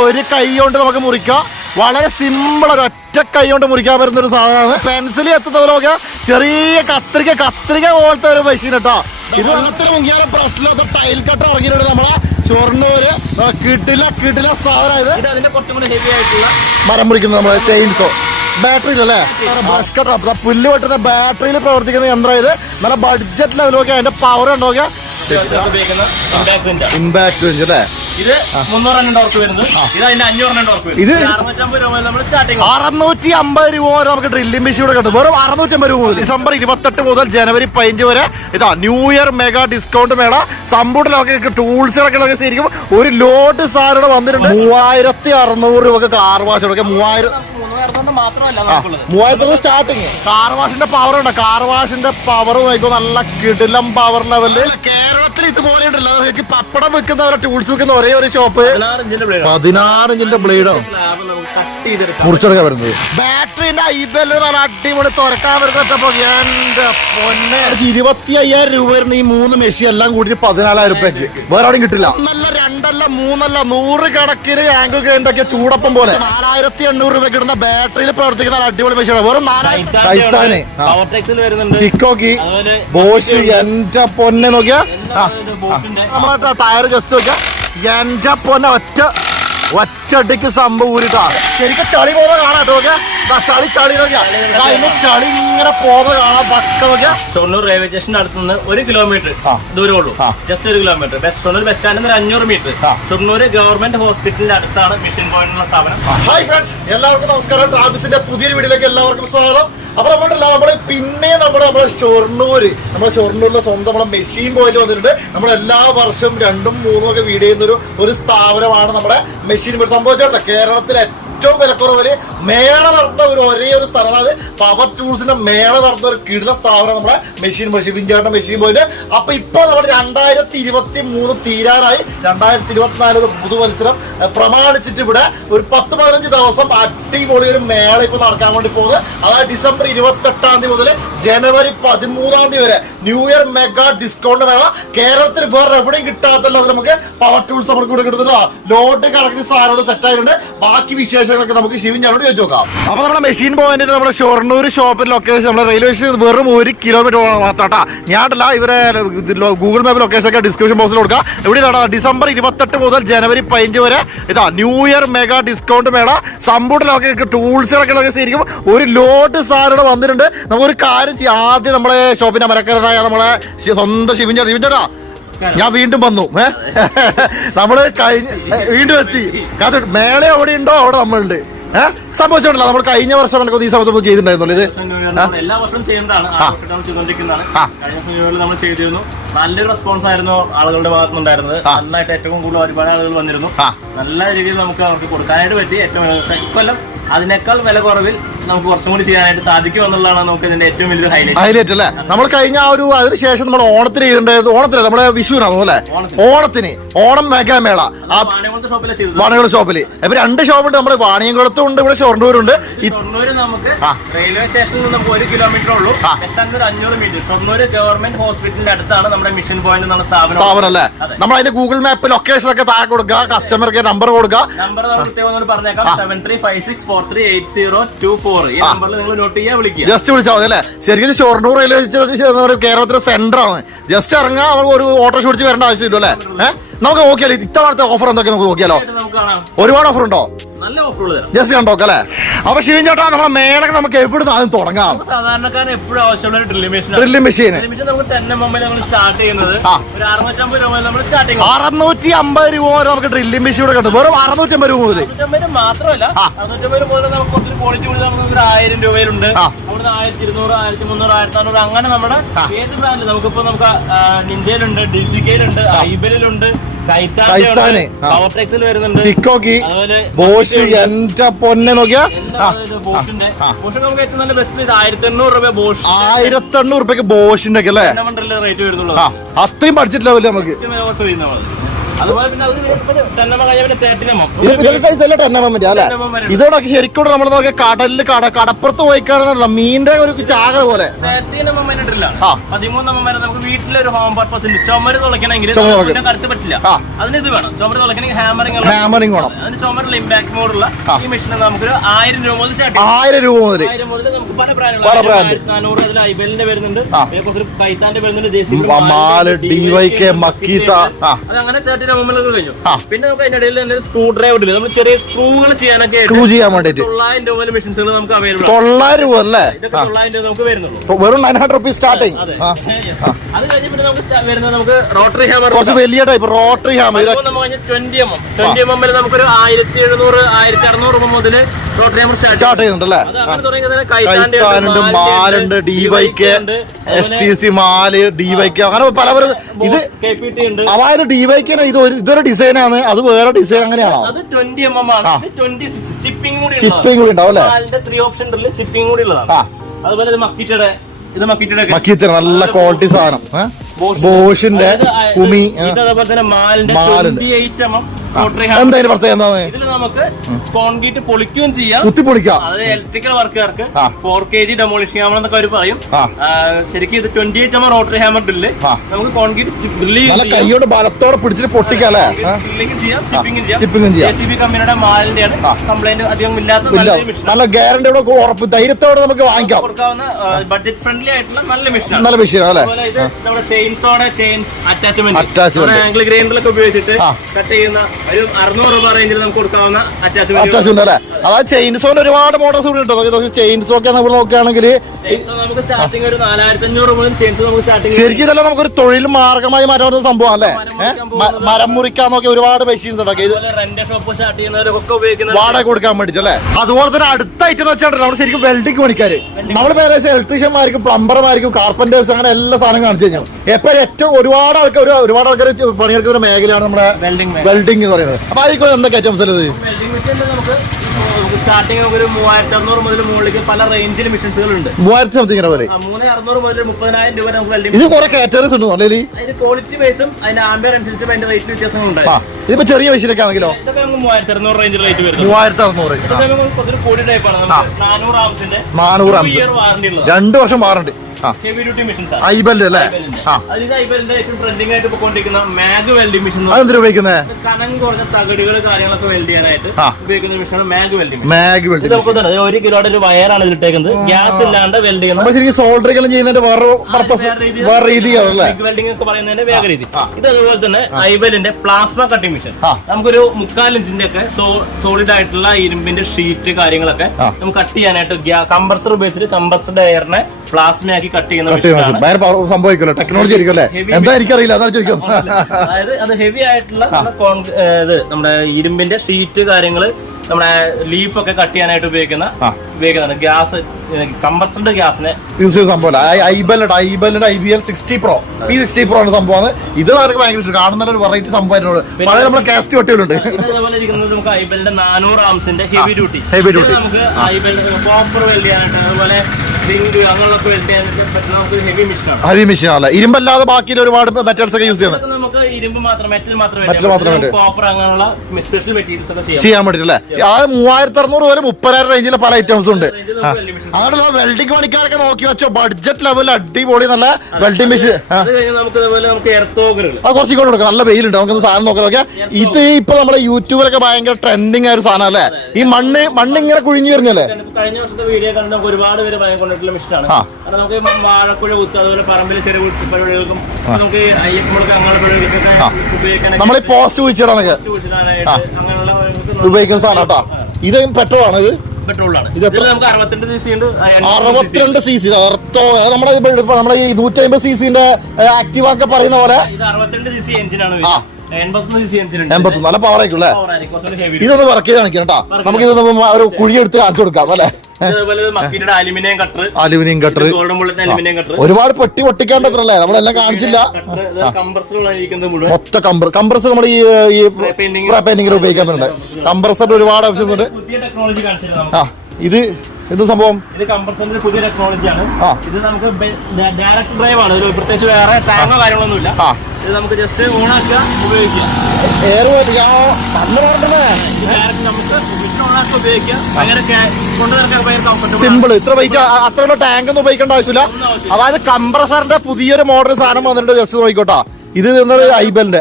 ഒരു കൈ കൊണ്ട് നമുക്ക് മുറിക്കാം. വളരെ സിമ്പിൾ, ഒരു ഒറ്റ കൈ കൊണ്ട് മുറിക്കാൻ പറ്റുന്ന ഒരു സാധനമാണ്. പെൻസിൽ എത്തുന്നവരൊക്കെ ചെറിയ കത്രിക പോലത്തെ ഒരു മെഷീൻ കേട്ടോ. ഇത് വെള്ളത്തിന് മുങ്ങിയാലും പ്രശ്നമില്ലാത്ത ടൈൽ കട്ടർ ഇറങ്ങിയിട്ടുണ്ട് നമ്മളെ ഷൊർണൂര്. കിട്ടില്ല സാധനം. ഇത് അതിന്റെ കുറച്ചും കൂടെ ഹെവി ആയിട്ടുള്ള മരം മുറിക്കുന്നത് നമ്മളെ ചെയിൻസോ ബാറ്ററിയിലല്ലേ, ബ്രഷ് കട്ടർ പുല്ല് വെട്ടുന്ന ബാറ്ററിയിൽ പ്രവർത്തിക്കുന്ന യന്ത്രം. ഇത് നല്ല ബഡ്ജറ്റ് ലെവലൊക്കെ അതിന്റെ പവർ ഉണ്ടോക്കെ. ഇമ്പാക്ട് റേഞ്ച് അല്ലേ. ഇത് 300 ടോർക്ക് വരുന്നത്. ഇത് അതിന്റെ 500 ടോർക്ക് വരും. ഇത് 650 രൂപ നമ്മൾ സ്റ്റാർട്ടിങ് 650 രൂപ വരെ നമുക്ക് ഡ്രില്ലിംഗ് മെഷീൻ കൂടെ കിട്ടും. വെറും 650 രൂപ മുതൽ ഡിസംബർ 28 മുതൽ ജനുവരി 15 വരെ ഇതാ ന്യൂ ഇയർ മെഗാ ഡിസ്കൗണ്ട് മേള. സമ്പൂർണ്ണ ടൂൾസുകളൊക്കെ ശരിക്കും ഒരു ലോഡ് സാധനം വന്നിട്ടുണ്ട്. 3600 രൂപക്ക് കാർ വാഷ് കൊടുക്കുക. 3000 സ്റ്റാർട്ടിങ്. കാർ വാഷിന്റെ പവർ ഉണ്ട്. കാർ വാഷിന്റെ പവർ നോക്കിക്കോ, നല്ല കിടിലം പവർ ലെവലില്. കേരളത്തിൽ ഇതുപോലെ ഉണ്ടല്ലോ പപ്പടം വെക്കുന്നവരെ ടൂൾസ് വെക്കുന്ന ഒരേ ഒരു ഷോപ്പ്. 16 ഇഞ്ചിന്റെ ബ്ലേഡോ മുറിച്ചെടുക്കാൻ വരുന്നത്. ബാറ്ററിന്റെ ഐബെല് നല്ല അടിപൊളി തുറക്കാൻ വരുന്നപ്പോ എന്റെ പൊന്നെ 25,000 രൂപ വരുന്ന ഈ 3 മെഷീൻ എല്ലാം കൂടി 14,000 രൂപയ്ക്ക് വേറെ ആരും കിട്ടില്ല. ഒന്നല്ല, രണ്ടല്ല, മൂന്നല്ല, 100 കണക്കിന് ആംഗിൾ ഗ്രൈൻഡൊക്കെ ചൂടപ്പം പോലെ 4,800 രൂപ കിട്ടുന്ന ബാറ്ററിയിൽ പ്രവർത്തിക്കുന്ന അടിപൊളി മെഷീൻ. വെറും ഹിക്കോക്കി, ബോഷ്, എന്റെ പൊന്നെ നോക്കിയാ നമ്മളെ ടയർ ജസ്റ്റ് നോക്കിയാ എന്റെ പൊന്നെ ഒറ്റടിക്ക് സംഭവം ഊരിട്ടാ. ശരിക്കും ചളി പോകുന്ന കാണാം കേട്ടോ. ചളി നോക്കിയാ അതിന് ചളി ഇങ്ങനെ പോകുന്ന കാണാം. പക്ക നോക്കിയാ ഷൊർണൂർ റെയിൽവേ സ്റ്റേഷന്റെ അടുത്തുനിന്ന് 1 കിലോമീറ്റർ ദൂരമേ ഉള്ളൂ. Just 1 kilometre. ഷൊർണൂർ ബസ് സ്റ്റാൻഡിൽ നിന്ന് 500 മീറ്റർ. ഷൊർണൂർ ഗവൺമെന്റ് ഹോസ്പിറ്റലിന്റെ അടുത്താണ് മിഷൻ പോയിന്റ് എന്ന സ്ഥാപനം. ഹായ് ഫ്രണ്ട്സ്, എല്ലാവർക്കും നമസ്കാരം. ട്രാവൽസിന്റെ പുതിയൊരു വീഡിയോയിലേക്ക് എല്ലാവർക്കും സ്വാഗതം. അപ്പൊ നമ്മളെ പിന്നെ നമ്മുടെ ഷൊർണൂരിലെ സ്വന്തം നമ്മളെ മെഷീൻ പോയിന്റ് വന്നിട്ടുണ്ട്. നമ്മൾ എല്ലാ വർഷവും 2ഉം 3ഉം ഒക്കെ വീഡിയോ ചെയ്യുന്ന ഒരു സ്ഥാപനമാണ് നമ്മുടെ മെഷീൻ പോയിന്റ്. സംഭവിച്ചിട്ടില്ല, കേരളത്തിലെ ഏറ്റവും വിലക്കുറവില് മേള നടത്തുന്ന ഒരേ ഒരു സ്ഥലം. അതായത് പവർ ടൂൾസിന്റെ മേള നടത്തുന്ന ഒരു കിടില സ്ഥാപനം നമ്മുടെ മെഷീൻ വിഞ്ചാട്ട മെഷീൻ പോയിന്റ്. അപ്പൊ ഇപ്പൊ നമ്മൾ 2023 തീരാനായി. 2024 പുതുവത്സരം പ്രമാണിച്ചിട്ട് ഇവിടെ ഒരു 10-15 ദിവസം അടിപൊളി ഒരു മേള ഇപ്പൊ നടക്കാൻ വേണ്ടി പോകുന്നത്. അതായത് ഡിസംബർ 28 മുതൽ ജനുവരി 13 വരെ ന്യൂ ഇയർ മെഗാ ഡിസ്കൗണ്ട് മേള. കേരളത്തിൽ വേറെ എവിടെയും കിട്ടാത്തല്ലോ നമുക്ക് പവർ ടൂൾസ് നമുക്ക് ഇവിടെ കിട്ടുന്നില്ല. ലോഡ് കണക്കിന് സാധനങ്ങൾ സെറ്റ് ആയിട്ടുണ്ട്. ബാക്കി വിശേഷങ്ങളൊക്കെ നമുക്ക് ശിവഞ്ഞോട് ചോദിച്ചു നോക്കാം. അപ്പൊ നമ്മുടെ മെഷീൻ പോയിന്റ് നമ്മുടെ ഷൊർണൂർ ഷോപ്പിൽ ലൊക്കേഷൻ നമ്മുടെ റെയിൽവേ സ്റ്റേഷൻ വെറും 1 കിലോമീറ്റർ മാത്രട്ടാ. ഞാനല്ല, ഇവരെ ഗൂഗിൾ മാപ്പ് ലൊക്കേഷൻ ഒക്കെ ഡിസ്ക്രിപ്ഷൻ ബോക്സിൽ കൊടുക്കാം. ഇവിടെ ഡിസംബർ 28 മുതൽ ജനുവരി 15 വരെ ഇതാ ന്യൂ ഇയർ മെഗാ ഡിസ്കൗണ്ട് മേള. സമ്പൂർണ്ണ ടൂൾസുകളൊക്കെ ശരിക്കും ഒരു ലോഡ് സാധനം വന്നിട്ടുണ്ട്. നമുക്കൊരു കാര്യം ചെയ്യാം. ആദ്യം നമ്മളെ ഷോപ്പിന്റെ മരക്കാരനായ നമ്മളെ സ്വന്തം ശിവഞ്ചേട്ടാ, ഞാൻ വീണ്ടും വന്നു. നമ്മള് വീണ്ടും എത്തി. കാരണം മേള എവിടെ ഉണ്ടോ അവിടെ നമ്മളുണ്ട്. സംഭവിച്ചിട്ടില്ല, നമ്മൾ കഴിഞ്ഞ വർഷം ഈ സമയത്ത് ചെയ്തിട്ടുണ്ടായിരുന്നുള്ളൂ. ഇത് എല്ലാ വർഷവും ചെയ്യുന്നതാണ്, നമ്മൾ ചെയ്തിരുന്നു. നല്ലൊരു റെസ്പോൺസ് ആയിരുന്നു ആളുകളുടെ ഭാഗത്തുനിന്നുണ്ടായിരുന്നത്. നന്നായിട്ട് ഏറ്റവും കൂടുതൽ ഒരുപാട് ആളുകൾ വന്നിരുന്നു. നല്ല രീതിയിൽ നമുക്ക് അവർക്ക് കൊടുക്കാനായിട്ട് പറ്റി. ഏറ്റവും ഇക്കൊല്ലം അതിനേക്കാൾ വില കുറവിൽ നമുക്ക് കുറച്ചും കൂടി ചെയ്യാനായിട്ട് സാധിക്കും എന്നുള്ളതാണ് നമുക്ക് ഇതിന്റെ ഏറ്റവും വലിയൊരു ഹൈലൈറ്റ് അല്ലേ. നമ്മൾ കഴിഞ്ഞ അതിനുശേഷം നമ്മൾ ഓണത്തിന് ചെയ്തിട്ടുണ്ടായിരുന്നു. ഓണത്തിന് നമ്മുടെ വിഷുവിനാണ് അല്ലേ, ഓണം മെഗാമേള വാണിയംകുളം ഷോപ്പില്. ഇപ്പൊ 2 ഷോപ്പുണ്ട്. നമ്മുടെ വാണിയംകുളത്തും ഉണ്ട്, ഇവിടെ ഷൊർണൂരുണ്ട്. ഷൊർണൂര് നമുക്ക് റെയിൽവേ സ്റ്റേഷനിൽ നിന്ന് നമുക്ക് 1 കിലോമീറ്റർ ഉള്ളൂ. ബസ് സ്റ്റാൻഡിൽ 500 മീറ്റർ. ഷൊർണൂര് ഗവൺമെന്റ് ഹോസ്പിറ്റലിന്റെ അടുത്താണ് നമ്മുടെ മിഷൻ പോയിന്റ് എന്നുള്ള സ്ഥാപനം അല്ലേ. നമ്മൾ അതിന്റെ ഗൂഗിൾ മാപ്പ് ലൊക്കേഷൻ ഒക്കെ താഴെ കൊടുക്കുക, കസ്റ്റമർക്ക് നമ്പർ കൊടുക്കുക. നമ്പർ കൃത്യമായി പറഞ്ഞേക്കാം, 7356438024. ഈ നമ്പറിൽ നിങ്ങൾ നോട്ട് ചെയ്യാൻ വിളിക്കുക. ജസ്റ്റ് വിളിച്ചാൽ മതി അല്ലേ. ശരിക്കും ഷൊർണൂർ റെയിൽവേ സ്റ്റേഷൻ കേരളത്തിലെ സെന്റർ ആണ്. ജസ്റ്റ് ഇറങ്ങാൻ ഒരു ഓട്ടോ പിടിച്ച് വരേണ്ട ആവശ്യമില്ല അല്ലേ. നമുക്ക് നോക്കിയാലോ ഇത്തവണത്തെ ഓഫർ എന്തൊക്കെ നമുക്ക് നോക്കിയാലോ. ഒരുപാട് ഓഫർ ഉണ്ടോ? ജസ്റ്റ് കണ്ടോക്കെ അല്ലേ. അപ്പൊ ശിവൻ ചേട്ടാ, നമ്മുടെ മേളൊക്കെ നമുക്ക് എവിടെ ആദ്യം തുടങ്ങാം? സാധാരണക്കാരൻ എപ്പോഴും ആവശ്യമുള്ള ഡ്രില്ലിംഗ് മെഷീൻ സ്റ്റാർട്ട് ചെയ്യുന്നത് 650 രൂപ നമ്മൾ സ്റ്റാർട്ടിംഗ്. 650 രൂപ വരെ നമുക്ക് ഡ്രില്ലിംഗ് മെഷീൻ കൂടെ കിട്ടും. വെറും 650 രൂപ മുതൽ. 650 മാത്രമല്ല, 650 മുതൽ നമുക്ക് കുറച്ച് ക്വാളിറ്റി കൂടി നമുക്ക് 1000 രൂപയിലുണ്ട്. അവിടുന്ന് 1200, 1300, 1400 അങ്ങനെ നമ്മുടെ ഏത് ബ്രാൻഡ് നമുക്കിപ്പോ നമുക്ക് നിഞ്ചയിലുണ്ട്, ഡിസിക്കയിലുണ്ട്, ഐബലിലുണ്ട്, പവർടെക്സിൽ വരുന്നുണ്ട്, ഹിക്കോക്കി, ബോഷ്, എന്റെ പൊന്നെ നോക്കിയാ. നമുക്ക് ഏറ്റവും നല്ല ബെസ്റ്റ് 1800 രൂപ ബോഷ്. 1800 രൂപയ്ക്ക് ബോഷിന്റെ ഒക്കെ അല്ലേ റേറ്റ് വരുന്നുള്ളൂ. അത്രയും ബഡ്ജറ്റ് ലെവല് നമുക്ക്. അതുപോലെ പിന്നെ അത് 10 കഴിഞ്ഞ പിന്നെ 13 ഇതല്ല 10 അല്ലെ? ഇതോടൊക്കെ ശരിക്കും നമ്മൾ നോക്കിയ കടലില് കടപ്പുറത്ത് പോയി കാണുന്നില്ല മീനിന്റെ ഒരു ചാക പോലെ 13 ഇട്ടില്ല. 13 വരെ നമുക്ക് വീട്ടിലൊരു ഹോം പർപ്പസിന് ചുമര് തുളയ്ക്കണമെങ്കിൽ കറച്ച് പറ്റില്ല. അതിന് ഇത് വേണം, ചുമര് തുളയ്ക്കണമെങ്കിൽ ഹാമറിംഗ് വേണം. അതിന് ചുമരുള്ള ഇമ്പാക്ട് മോഡുള്ള ഈ മെഷീൻ നമുക്കൊരു 1000 രൂപ മുതൽ സ്റ്റാർട്ട് 1000 രൂപ മുതൽ നമുക്ക് പല ബ്രാൻഡുകൾ 400 അതിൽ ഐബലിന്റെ വരുന്നുണ്ട്, കൈത്താന്റെ വരുന്നുണ്ട്, അങ്ങനെ 13 കഴിഞ്ഞു. പിന്നെ നമുക്ക് അതിന്റെ ഇടയിൽ സ്ക്രൂ ഡ്രൈവർ ഇല്ല, നമ്മൾ ചെറിയ സ്ക്രൂകൾ ചെയ്യാനൊക്കെ 900 രൂപ മെഷീൻസുകൾ നമുക്ക് അവൈലബിൾ 900 രൂപ അല്ലേ? 900 രൂപ നമുക്ക് വരുന്നുള്ളൂ, വെറും 900 രൂപ സ്റ്റാർട്ടിങ്. അത് കഴിഞ്ഞ് പിന്നെ നമുക്ക് വരുന്നത് നമുക്ക് റോട്ടറി ഹാമർ, കുറച്ച് വലിയ ടൈപ്പ് റോട്ടറി ഹാമർ. 20 mm വരെ നമുക്കൊരു 1700 1600 രൂപ മുതൽ റോട്ടറി ഹാമർ സ്റ്റാർട്ട് ചെയ്യുന്നുണ്ടല്ലേ? കൈത്താനുണ്ട്, മാലുണ്ട്, DYK, STC മാല്, DYK അങ്ങനെ പല പല. ഇത് അതായത് DYK ഇതൊരു ഡിസൈനാണ്, അത് വേറെ ഡിസൈൻ അങ്ങനെയാണോ? അത് 20 mm ആണ്, 26 ചിപ്പിംഗ് കൂടി ഉണ്ടാവും അല്ലേ? 3 ഓപ്ഷൻ ചിപ്പിംഗ് കൂടി ഉള്ളതാണ്. അതുപോലെ ഇത് മക്കീറ്റ നല്ല ക്വാളിറ്റി സാധനം, ബോഷിന്റെ കുമി. അതേപോലെ തന്നെ മാലിന്റെ 28 mm എന്തായാലും പ്രത്യേകം എന്താണ്? ഇതിൽ നമുക്ക് കോൺക്രീറ്റ് പൊളിക്കുകയും ചെയ്യാം, കുത്തിപ്പൊളിക്കാം. അതായത് ഇലക്ട്രിക്കൽ വർക്കുകാർക്ക് 4 kg ഡെമോളിഷൻ ഹാമർ എന്നൊക്കെ അവർ പറയും. ശരിക്കും ഇത് 28 mm റോട്ടറി ഹാമർ ഡ്രില്ല് നമുക്ക് കോൺക്രീറ്റ് കൈയോട് ബലത്തോടെ പിടിച്ചിട്ട് പൊട്ടിക്കാല്ലേ? ചിപ്പിംഗ് ചെയ്യാം. JCB കമ്പനിയുടെ മാലിന്റെയാണ്, കംപ്ലൈന്റ് അധികം ഇല്ലാത്ത നല്ല ഗ്യാരണ്ടി ഉറപ്പ് ധൈര്യത്തോടെ നമുക്ക് വാങ്ങിക്കാം. കൊടുക്കാവുന്ന ബഡ്ജറ്റ് ഫ്രണ്ട്ലി ആയിട്ടുള്ള നല്ല മെഷീൻ, നല്ല മെഷീൻ അല്ലേ? ഇത് നമ്മുടെ ചെയിൻസോടെ അറ്റാച്ച്മെന്റ് ആംഗിൾ ഗ്രൈൻഡറിലൊക്കെ ഉപയോഗിച്ചിട്ട് കട്ട് ചെയ്യുന്ന ഒരു 600 രൂപ റേഞ്ചിൽ നമുക്ക് കൊടുക്കാവുന്ന അറ്റാച്ച്മെന്റ് അല്ലേ? അതായത് ചെയിൻസോന് ഒരുപാട് മോഡൽസ് കൂടി ഉണ്ട്. ചെയിൻസോ ഒക്കെ നമ്മൾ നോക്കുകയാണെങ്കിൽ നമുക്ക് സ്റ്റാർട്ടിംഗ് ഒരു 4500 മുതൽ ചെയിൻസ് നമുക്ക് സ്റ്റാർട്ടിംഗ്. ശരിക്കും ഇതെല്ലാം നമുക്കൊരു തൊഴിൽ മാർഗമായി മാറ്റാൻ പറ്റുന്ന സംഭവം അല്ലേ? മരം മുറിക്കാൻ നോക്കി ഒരുപാട് മെഷീൻസ് ഉണ്ടാക്കി വാടക കൊടുക്കാൻ വേണ്ടിട്ടല്ലേ? അതുപോലെ തന്നെ അടുത്ത ഐറ്റം എന്ന് വെച്ചാൽ നമ്മൾ ശരിക്കും വെൽഡിംഗ് പണിക്കാര്, നമ്മളിപ്പോ ഏകദേശം ഇലക്ട്രീഷ്യന്മാർക്കും പ്ലംബർമാർക്കും കാർപ്പന്റേഴ്സ് അങ്ങനെ എല്ലാ സാധനം കാണിച്ചു കഴിഞ്ഞു. എപ്പോ ഏറ്റവും ഒരുപാട് ആൾക്കാർ പണിയെടുക്കുന്ന മേഖലയാണ് നമ്മുടെ വെൽഡിംഗ് എന്ന് പറയുന്നത്. അപ്പൊ ആയിരിക്കും എന്തൊക്കെ ഐറ്റംസ് അല്ലേ? സ്റ്റാർട്ടിംഗ് ഒരു 3600 മുതൽ മുകളിലേക്ക് പല റേഞ്ചിൽ മെഷീൻസുകൾ ഉണ്ട്. 3000 സംതിങ് പോലെ 3600 മുതൽ 30,000 രൂപ നമുക്ക് വെൽഡിംഗ്. ഇത് കുറെ കാറ്റഗറീസ് ഉണ്ട് അല്ലേ? അതിന്റെ ക്വാളിറ്റി ബേസും അതിന്റെ ആംബിയർ അനുസരിച്ച് അതിന്റെ റേറ്റ് വ്യത്യാസങ്ങളുണ്ട്. ഇതിപ്പോ ചെറിയ മെഷീനൊക്കെ ആണെങ്കിലോ ഇതൊക്കെ നമുക്ക് 3600 റേഞ്ച് റേറ്റ് വരുന്നത്. 3600 ഇതൊക്കെ കൂടി ടൈപ്പാണ്. 400 ആംസിന്റെ 2 വർഷം വാറണ്ടി ഹെവി ഡ്യൂട്ടി മെഷീൻസ് ആണ്. ഐബലിന്റെ അല്ലേ? അതിൽ ഐബലിന്റെ ഏറ്റവും ട്രെൻഡിംഗ് ആയിട്ട് പോയിക്കൊണ്ടിരിക്കുന്ന മാഗ് വെൽഡിംഗ് മെഷീൻ. അതെന്തിനാ ഉപയോഗിക്കുന്നത്? കനം കുറഞ്ഞ തകടുകൾ കാര്യങ്ങളൊക്കെ വെൽഡ് ചെയ്യാനായിട്ട് ഉപയോഗിക്കുന്ന മെഷീനാണ് മാഗ് വെൽഡിംഗ്. മാഗ് വെൽഡിംഗ് ഇത് നമുക്ക് 1 കിലോയുടെ ഒരു വയറാണ് ഇതിലിട്ടേക്കുന്നത്. ഗ്യാസ് ഇല്ലാണ്ട് വെൽഡ് ചെയ്യുന്നത്. ശരിക്കും സോൾഡറിംഗ് ചെയ്യുന്നതിന്റെ വേറെ പർപ്പസ്, വേറെ രീതിയാണല്ലേ? വെൽഡിംഗ് ഒക്കെ പറയുന്നതിന്റെ വേഗ രീതി. ഇത് അതുപോലെ തന്നെ ഐബലിന്റെ പ്ലാസ്മ കട്ടിംഗ് മെഷീൻ. നമുക്കൊരു 3/4 ഇഞ്ചിന്റെ ഒക്കെ സോളിഡ് ആയിട്ടുള്ള ഇരുമ്പിന്റെ ഷീറ്റ് കാര്യങ്ങളൊക്കെ നമുക്ക് കട്ട് ചെയ്യാനായിട്ട് കംപ്രസർ ഉപയോഗിച്ചിട്ട് കംപ്രസ്ഡ് എയറിനെ പ്ലാസ്മയാക്കി കട്ട് ചെയ്യുന്ന സംഭവിക്കല്ലോ. ടെക്നോളജി ആയിരിക്കും. എന്താ എനിക്കറിയില്ല, അതാണ് ചോദിക്കുന്നത്. അതായത് അത് ഹെവി ആയിട്ടുള്ള നമ്മുടെ ഇരുമ്പിന്റെ ഷീറ്റ് കാര്യങ്ങള് നമ്മുടെ ലീഫ് ഒക്കെ കട്ട് ചെയ്യാനായിട്ട് ഉപയോഗിക്കുന്നതാണ്. ഗ്യാസ് കംപ്രസ്ഡ് ഗ്യാസിനെ യൂസ് ചെയ്യുന്ന സംഭവം ഐബലിന്റെ IBL 60 Pro P60 Pro ആണ് സംഭവമാണ്. ഇത് അവർക്ക് ഭയങ്കര ഇഷ്ടം, കാണുന്ന ഒരു വെറൈറ്റി സംഭവമായിട്ടുണ്ട്. പഴയ നമ്മളെ കാസ്റ്റ് വെട്ടികളുണ്ട്. ഇതേപോലെ ഇരിക്കുന്നത് നമുക്ക് ഐബലിന്റെ 400 ആംസിന്റെ ഹെവി ഡ്യൂട്ടി. നമുക്ക് ഐബൽ കോപ്പർ വെൽഡ് ചെയ്യാനായിട്ട്, അതുപോലെ സിങ്ക് അങ്ങനെയൊക്കെ വെൽഡ് ചെയ്യാനായിട്ട് പറ്റുന്ന നമുക്ക് ഹെവി മെഷീൻ ആണ്. ഇരുമ്പല്ലാതെ ബാക്കി ഒരുപാട് മെറ്റൽസ് ഒക്കെ യൂസ് ചെയ്യുന്നത്. നമുക്ക് ഇരുമ്പ് മാത്രം മെറ്റൽ മാത്രമേ കോപ്പർ അങ്ങനെയുള്ള സ്പെഷ്യൽ മെറ്റീരിയൽസ് ഒക്കെ ചെയ്യാൻ പറ്റില്ലേ? 3600 വരെ 30,000 റേഞ്ചിലെ പല ഐറ്റംസ് ഉണ്ട്. അങ്ങനെയുള്ള വെൽഡിംഗ് പണിക്കാരൊക്കെ നോക്കി വെച്ചോ, ബഡ്ജറ്റ് ലെവലിൽ അടിപൊളി നല്ല വെൽഡിംഗ് മെഷീൻ. കുറച്ച് ഇങ്ങോട്ട് കൊടുക്കാം, നല്ല വെയിലുണ്ട്, നമുക്ക് സാധനം നോക്കാം. ഇത് ഇപ്പൊ നമ്മുടെ യൂട്യൂബിലൊക്കെ ഭയങ്കര ട്രെൻഡിങ് ആയ ഒരു സാധനം അല്ലേ? ഈ മണ്ണ് ഇങ്ങനെ കുഴിഞ്ഞു വരുന്നല്ലേ? കഴിഞ്ഞ വർഷത്തെ വീഡിയോ കണ്ട് നമുക്ക് ഒരുപാട് പേര് കൊണ്ടിട്ടുള്ള മെഷീനാണ്. നമുക്ക് വാഴക്കുഴ കുത്ത്, അതുപോലെ പറമ്പിൽ ചെറിയ പരിപാടികൾക്കും നമുക്ക് അയ്യപ്പങ്ങൾക്ക് അങ്ങനെയുള്ള ഉപയോഗിക്കാൻ, നമ്മൾ പോസ്റ്റ് കുഴിച്ചിടാനൊക്കെ അങ്ങനെയുള്ള ഉപയോഗിക്കുന്ന സാധനം കേട്ടോ. ഇത് പെട്രോൾ ആണ്. ഇത് പെട്രോളാണ്. ഇത് നമുക്ക് 62 cc ഉണ്ട്. 62 cc നമ്മുടെ 150 cc ആക്റ്റീവ് ഒക്കെ പറയുന്ന പോലെ 62 cc എഞ്ചിനാണ്. 81 cc എഞ്ചിൻ. നല്ല പവർ ആയിരിക്കും അല്ലേ? ഇതൊന്ന് വർക്ക് ചെയ്ത് കാണിക്കാം കേട്ടോ. നമുക്ക് ഇതൊന്ന് ഒരു കുഴിയെടുത്ത് കാണിച്ചു കൊടുക്കാം അല്ലേ? അലുമിനിയം കട്ടർ, ഒരുപാട് പെട്ടി പൊട്ടിക്കാണ്ടല്ലേ? നമ്മളെല്ലാം കാണിച്ചില്ല. മൊത്ത കംപ്രസർ നമ്മൾ ഈ പെയിന്റിങ്ങിൽ ഉപയോഗിക്കാൻ പറ്റുന്നുണ്ട്. കംപ്രസറിന്റെ ഒരുപാട് ഓപ്ഷൻസ് ഉണ്ട്. ഇത് ഇത് സംഭവം? ഇത് കംപ്രസറിന്റെ പുതിയ ടെക്നോളജിയാണ്. ആ, ഇത് നമുക്ക് ഡയറക്റ്റ് ഡ്രൈവ് ആണ്. ഒരു പ്രത്യേകിച്ച് വേറെ ടാങ്കോ കാര്യങ്ങളൊന്നുമില്ല. ഇത് നമുക്ക് ജസ്റ്റ് ഓണാക്കുക, ഉപയോഗിക്കാം. നമുക്ക് ഓണാക്കി ഉപയോഗിക്കാം. ഭയങ്കര കൊണ്ടുനടക്കാൻ ഭയങ്കര കംഫർട്ടബിൾ. സിമ്പിൾ. ഇത്ര വെയിറ്റ് അത്ര ടാങ്ക് ഒന്നും ഉപയോഗിക്കേണ്ട ആവശ്യമില്ല. അതായത് കംപ്രസറിന്റെ പുതിയൊരു മോഡൽ സാധനം വന്നിട്ട് ജസ്റ്റ് നോക്കിക്കോട്ടാ. ഇത് ഐബലിന്റെ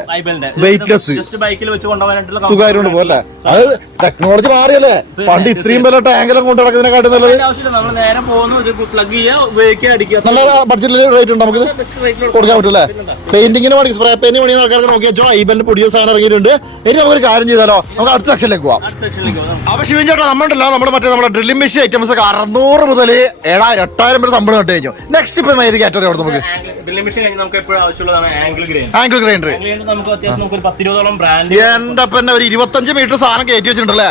വെയിറ്റ്ലെസ് ബൈക്കിൽ വെച്ച് കൊണ്ടുപോകാനായിട്ടുള്ള സുഖമായിട്ട് പോലെ. അത് ടെക്നോളജി മാറിയല്ലേ. പണ്ട് ഇത്രയും വലിയ ടാങ്കിലും കൊണ്ട് നടക്കുന്നതിനെക്കാട്ടും നല്ലത്. നമ്മൾ നേരെ പോകുന്നു, പ്ലഗ് ചെയ്യുക, ഉപയോഗിക്കുക, അടിക്കുക. നല്ല ബഡ്ജറ്റിൽ റേറ്റ് ഉണ്ട് നമുക്ക് കൊടുക്കാൻ പറ്റൂല്ലേ. പെയിന്റിങ്ങിന് പണി, സ്പ്രേ പെയിന്റ് പണി ആൾക്കാർക്ക് നോക്കിയാൽ ഐബലിന്റെ പുതിയ സാധനം ഇറങ്ങിയിട്ടുണ്ട്. ഇനി നമുക്കൊരു കാര്യം ചെയ്താലോ, നമുക്ക് അടുത്ത സെക്ഷനിലേക്ക് പോവാം. അപ്പൊ ശിവൻ ചേട്ടാ, നമ്മളുണ്ടല്ലോ നമ്മുടെ ഡ്രില്ലിംഗ് മെഷീൻ ഐറ്റംസ് ഒക്കെ 600 മുതൽ 7,000 8,000 വരെ ശമ്പളം കിട്ടി കഴിഞ്ഞു. നെക്സ്റ്റ് ഇപ്പൊ ഏത് കാറ്റഗറി അവിടെ നമുക്ക്? ഡ്രില്ലിംഗ് മെഷീൻ നമുക്ക് എപ്പോഴും ആവശ്യമുള്ളതാണ് ആംഗിൾ ഗ്രൈൻഡർ. നമുക്ക് അത്യാവശ്യം നമുക്ക് 10-20 ബ്രാൻഡ്. എന്താ പിന്നെ ഒരു 25 മീറ്റർ സാധനം കയറ്റി വെച്ചിട്ടുണ്ടല്ലേ.